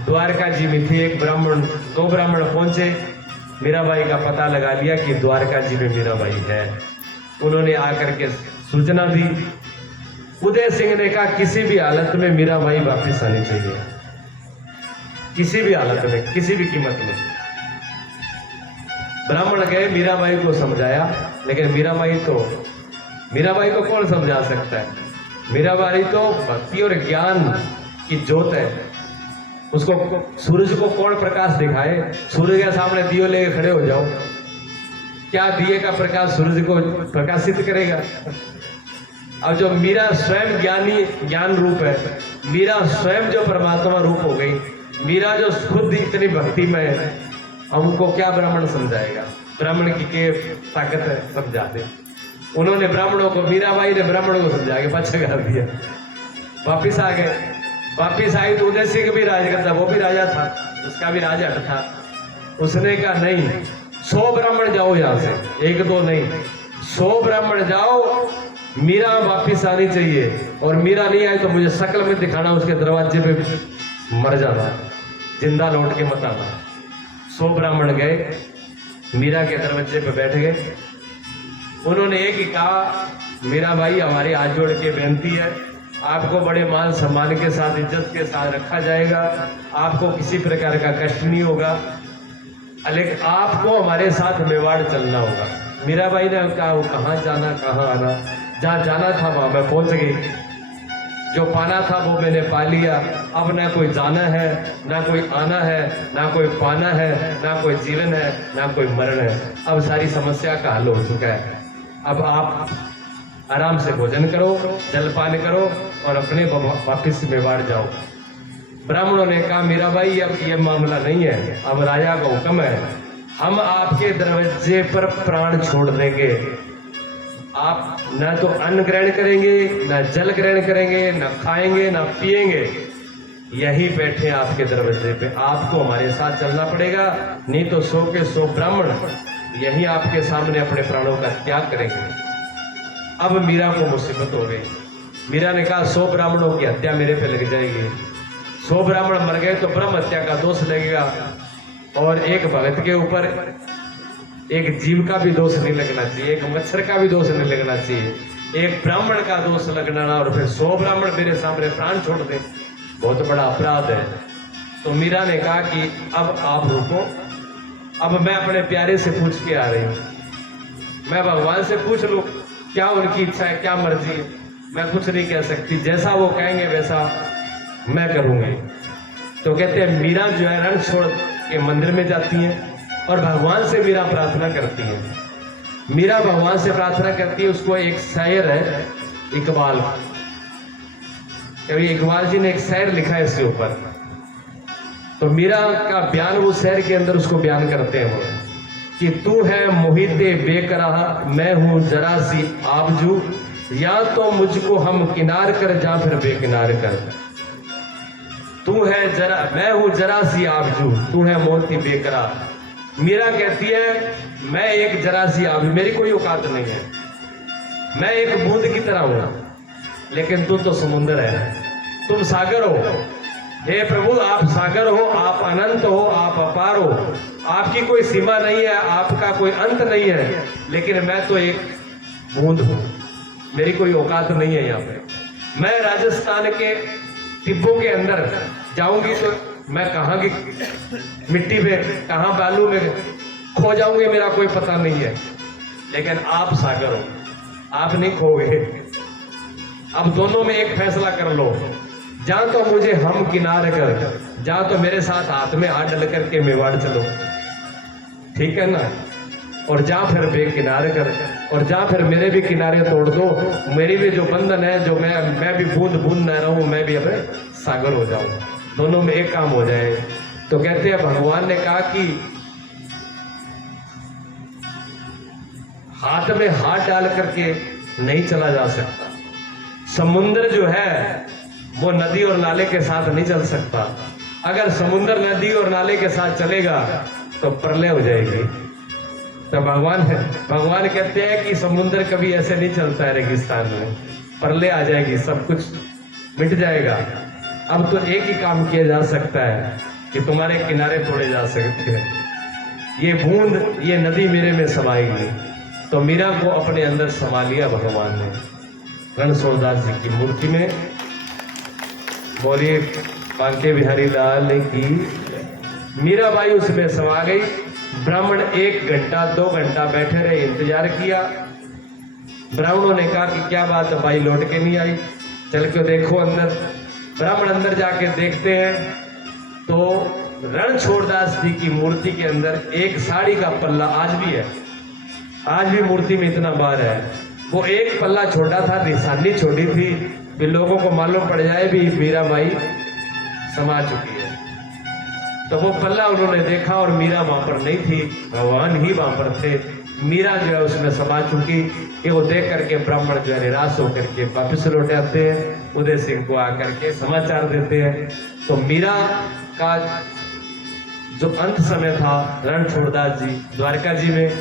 द्वारका जी में थी। एक ब्राह्मण, 2 ब्राह्मण पहुंचे, मीराबाई का पता लगा लिया कि द्वारका जी में मीराबाई है। उन्होंने आकर के सूचना दी। उदय सिंह ने कहा किसी भी हालत में मीराबाई वापिस आनी चाहिए, किसी भी हालत में, किसी भी कीमत में। ब्राह्मण गए, मीराबाई को समझाया, लेकिन मीराबाई को कौन समझा सकता है? मीराबाई तो भक्ति और ज्ञान की ज्योत है। उसको सूरज को कौन प्रकाश दिखाए? सूरज के सामने दियो लेके खड़े हो जाओ, क्या दिए का प्रकाश सूरज को प्रकाशित करेगा? अब जो मीरा स्वयं ज्ञान रूप है, मीरा स्वयं जो परमात्मा रूप हो गई, मीरा जो खुद इतनी भक्ति में है, हमको क्या ब्राह्मण समझाएगा? ब्राह्मण की के ताकत है, समझा दे। उन्होंने ब्राह्मणों को, मीराबाई ने ब्राह्मणों को समझा के पाछा कर दिया, वापिस आ गए। वापिस आई तो उदय सिंह भी राज करता, वो भी राजा था, उसका भी राज हट था। उसने कहा नहीं, 100 ब्राह्मण जाओ यहाँ से, 1-2 नहीं, 100 ब्राह्मण जाओ, मीरा वापिस आनी चाहिए। और मीरा नहीं आई तो मुझे शक्ल में दिखाना, उसके दरवाजे पे मर जाना, जिंदा लौट के मत आना। 100 ब्राह्मण गए, मीरा के दरवाजे पे बैठ गए। उन्होंने एक ही कहा, मीराबाई हमारी हाथ जोड़ के बेनती है, आपको बड़े मान सम्मान के साथ, इज्जत के साथ रखा जाएगा, आपको किसी प्रकार का कष्ट नहीं होगा, लेकिन आपको हमारे साथ मेवाड़ चलना होगा। मीराबाई ने कहा, कहाँ जाना, कहाँ आना? जहाँ जाना था वहाँ मैं पहुँच गई, जो पाना था वो मैंने पा लिया। अब ना कोई जाना है, ना कोई आना है, ना कोई पाना है, ना कोई जीवन है, ना कोई मरण है। अब सारी समस्या का हल हो चुका है। अब आप आराम से भोजन करो, जलपान करो और अपने वापिस मेवाड़ जाओ। ब्राह्मणों ने कहा, मीराबाई अब ये मामला नहीं है, अब राजा का हुक्म है, हम आपके दरवाजे पर प्राण छोड़ देंगे। आप न तो अन्न ग्रहण करेंगे, न जल ग्रहण करेंगे, न खाएंगे, न पिएंगे, यही बैठे आपके दरवाजे पे। आपको हमारे साथ चलना पड़ेगा, नहीं तो 100 के 100 ब्राह्मण यही आपके सामने अपने प्राणों का त्याग करेंगे। अब मीरा को मुसीबत हो गई। मीरा ने कहा, 100 ब्राह्मणों की हत्या मेरे पे लग जाएगी, 100 ब्राह्मण मर गए तो ब्रह्म हत्या का दोष लगेगा, और एक भगत के ऊपर एक जीव का भी दोष नहीं लगना चाहिए, एक मच्छर का भी दोष नहीं लगना चाहिए, एक ब्राह्मण का दोष लगना, और फिर 100 ब्राह्मण मेरे सामने प्राण छोड़ दे, बहुत बड़ा अपराध है। तो मीरा ने कहा कि अब आप रुको, अब मैं अपने प्यारे से पूछ के आ रही हूँ, मैं भगवान से पूछ लूँ क्या उनकी इच्छा है, क्या मर्जी है। मैं कुछ नहीं कह सकती, जैसा वो कहेंगे वैसा मैं करूँगी। तो कहते हैं मीरा जो है रण छोड़ के मंदिर में जाती हैं और भगवान से मीरा प्रार्थना करती है। मीरा भगवान से प्रार्थना करती है। उसको एक शायर है इकबाल, कभी इकबाल जी ने एक शायर लिखा है इसके ऊपर, तो मीरा का बयान वो शायर के अंदर उसको बयान करते हैं वो कि तू है मोहिते बेकराह, मैं हूं जरा सी आबजू, या तो मुझको हम किनार कर जा फिर बेकिनार कर। तू है जरा, मैं हूं जरा सी आबजू, तू है मोहिते बेकराह। मीरा कहती है मैं एक जरा सी आबजू, मेरी कोई औकात नहीं है, मैं एक बूंद की तरह हूं, लेकिन तू तो समुद्र है, तुम सागर हो। हे प्रभु, आप सागर हो, आप अनंत हो, आप अपार हो, आपकी कोई सीमा नहीं है, आपका कोई अंत नहीं है, लेकिन मैं तो एक बूंद हूं, मेरी कोई औकात नहीं है यहाँ पे। मैं राजस्थान के टिब्बों के अंदर जाऊंगी तो मैं कहाँ की मिट्टी पे, कहाँ बालू में खो जाऊंगी, मेरा कोई पता नहीं है, लेकिन आप सागर हो, आप नहीं खोगे। अब दोनों में एक फैसला कर लो, जहां तो मुझे हम किनारे कर, जहां तो मेरे साथ हाथ में हाथ डल करके मेवाड़ चलो, ठीक है ना, और जहां फिर बेकिनारे कर, और जहां फिर मेरे भी किनारे तोड़ दो, मेरी भी जो बंधन है, जो मैं भी बूंद बूंद न रहूं, मैं भी अब सागर हो जाऊं, दोनों में एक काम हो जाए। तो कहते हैं भगवान ने कहा कि हाथ में हाथ डाल करके नहीं चला जा सकता, समुद्र जो है वो नदी और नाले के साथ नहीं चल सकता। अगर समुद्र नदी और नाले के साथ चलेगा तो प्रलय हो जाएगी। तो भगवान कहते हैं कि समुद्र कभी ऐसे नहीं चलता है, रेगिस्तान में प्रलय आ जाएगी, सब कुछ मिट जाएगा। अब तो एक ही काम किया जा सकता है कि तुम्हारे किनारे तोड़े जा सकते हैं, ये बूंद, ये नदी मेरे में समाएगी, तो मीरा को अपने अंदर समा लिया भगवान ने रणछोड़दास जी की मूर्ति में। बोलिए बांके बिहारी लाल की। मीराबाई उसमें समा गई। ब्राह्मण 1 घंटा 2 घंटा बैठे रहे, इंतजार किया। ब्राह्मणों ने कहा कि क्या बात है, बाई लौट के नहीं आई, चल के देखो अंदर। ब्राह्मण अंदर जाके देखते हैं तो रणछोड़दास जी की मूर्ति के अंदर एक साड़ी का पल्ला आज भी है, आज भी मूर्ति में इतना बार है। वो एक पल्ला छोटा था, निशानी छोटी थी कि लोगों को मालूम पड़ जाए भी मीराबाई समा चुकी है। तो वो पल्ला उन्होंने देखा और मीरा वहां पर नहीं थी, भगवान ही वहां पर थे। मीरा जो है उसमें समा चुकी। ये वो देख करके ब्राह्मण जो है निराश होकर के वापिस लौट आते हैं। उदय सिंह को आकर के समाचार देते हैं। तो मीरा का जो अंत समय था रणछोड़दास जी द्वारका जी में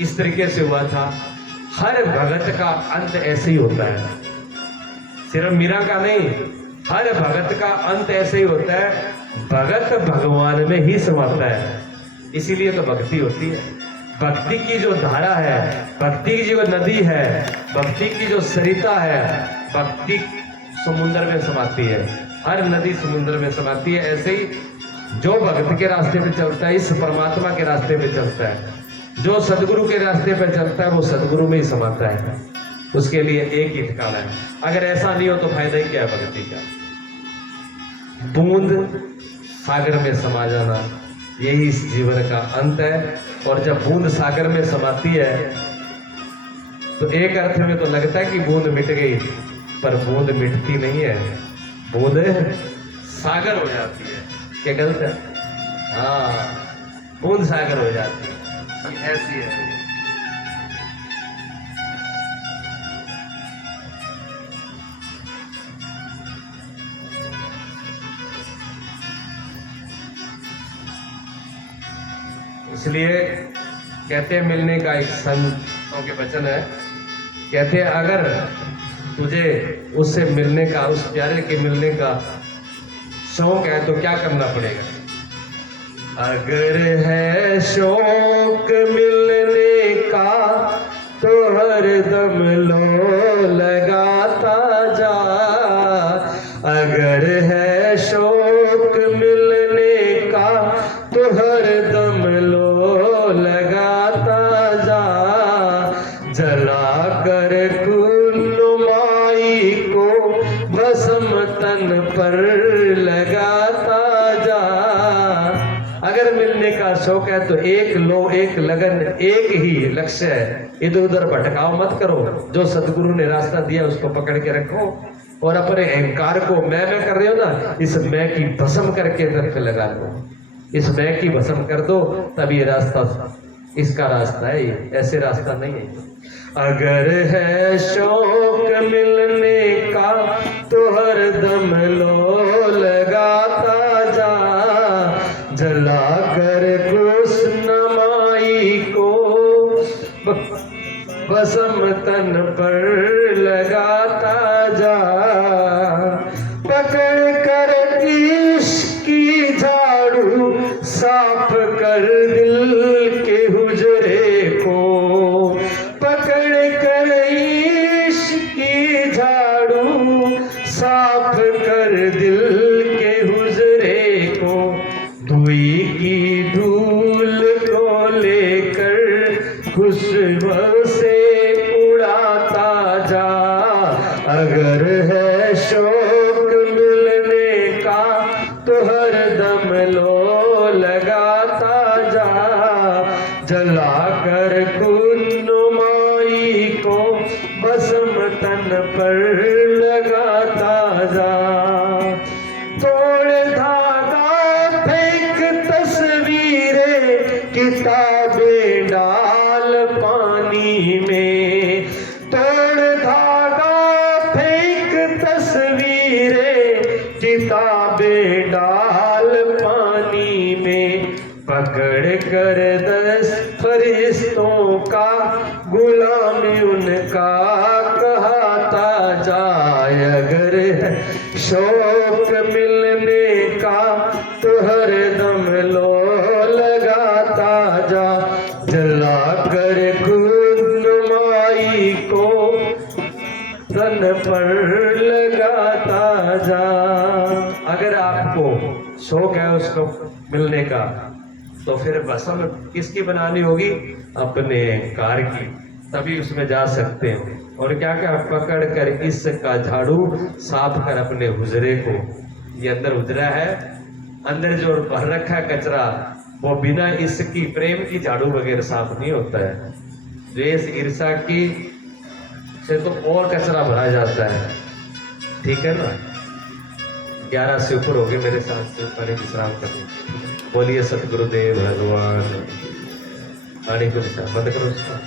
इस तरीके से हुआ था। हर भगत का अंत ऐसे ही होता है, सिर्फ मीरा का नहीं, हर भगत का अंत ऐसे ही होता है। भगत भगवान में ही समाता है, इसीलिए तो भक्ति होती है। भक्ति की जो धारा है, भक्ति की जो नदी है, भक्ति की जो सरिता है, भक्ति समुद्र में समाती है। हर नदी समुद्र में समाती है। ऐसे ही जो भक्त के रास्ते पे चलता है, इस परमात्मा के रास्ते पे चलता है, जो सदगुरु के रास्ते पे चलता है, वो सदगुरु में ही समाता है। उसके लिए एक ही ठिकाना है। अगर ऐसा नहीं हो तो फायदा ही क्या है भक्ति का। बूंद सागर में समा जाना, यही इस जीवन का अंत है। और जब बूंद सागर में समाती है तो एक अर्थ में तो लगता है कि बूंद मिट गई, पर बूंद मिटती नहीं है, बूंद सागर हो जाती है। क्या गलत है? हाँ, बूंद सागर हो जाती है, ऐसी है। इसलिए कहते हैं, मिलने का एक संतों के वचन है, कहते हैं अगर तुझे उससे मिलने का, उस प्यारे के मिलने का शौक है तो क्या करना पड़ेगा। अगर है शौक मिलने का तो हरदम लो लगाता जा। अगर है शौक मिलने का तो हरदम लो लगाता जा। जला कर कुलमाई को भस्म तन पर लगाता जा। अगर मिलने का शौक है तो एक लो, एक लगन, एक ही लक्ष्य है। इधर उधर भटकाव मत करो। जो सदगुरु ने रास्ता दिया उसको पकड़ के रखो और अपने अहंकार को मैं कर रहे हो ना, इस मैं की भस्म करके दर पे लगा दो। इस मैं की भस्म कर दो, तब ये रास्ता इसका रास्ता है, ये ऐसे रास्ता नहीं है। अगर है शौक मिलने का तो हरदम लो लगाता जा। जला कर कृष्णमाई को भस्म तन पर लगाता जा। पकड़ कर इश्क की झाड़ू साफ कर दिल के हुजरे को। पकड़ कर इश्क की झाड़ू साफ कर दिल के हुजरे को। धुई की धूल को लेकर खुशबू से उड़ाता जा। अगर है शौक मिलने का तो हरदम लो लगाता जा। जला कर कुन्नुमाई को भस्म तन पर लगाता जा। तोड़ धागा फेंक तस्वीरें किताबें डाल पानी में। तोड़ धागा फेंक तस्वीरें किताबें डाल पानी में। पकड़ कर 10 फरिश्तों का गुलामी उनका कहता जाए। अगर है शौक मिलने का तो हरदम लो लगाता जा। जला कर खुद मन पर लगाता जा। अगर आपको शौक है उसको मिलने का तो फिर भस्म किसकी बनानी होगी? अपने कार की, तभी उसमें जा सकते हैं। और क्या क्या पकड़ कर इसका झाड़ू साफ कर अपने हुजरे को। ये अंदर हुजरा है, अंदर जो भर रखा है कचरा वो बिना इसकी प्रेम की झाड़ू वगैरह साफ नहीं होता है। द्वेष ईर्षा की से तो और कचरा भरा जाता है, ठीक है ना। 11 से ऊपर हो गए, मेरे साथ से ऊपर विश्राम करें। बोलिए सतगुरुदेव भगवान। पानी को बंद करो उसका।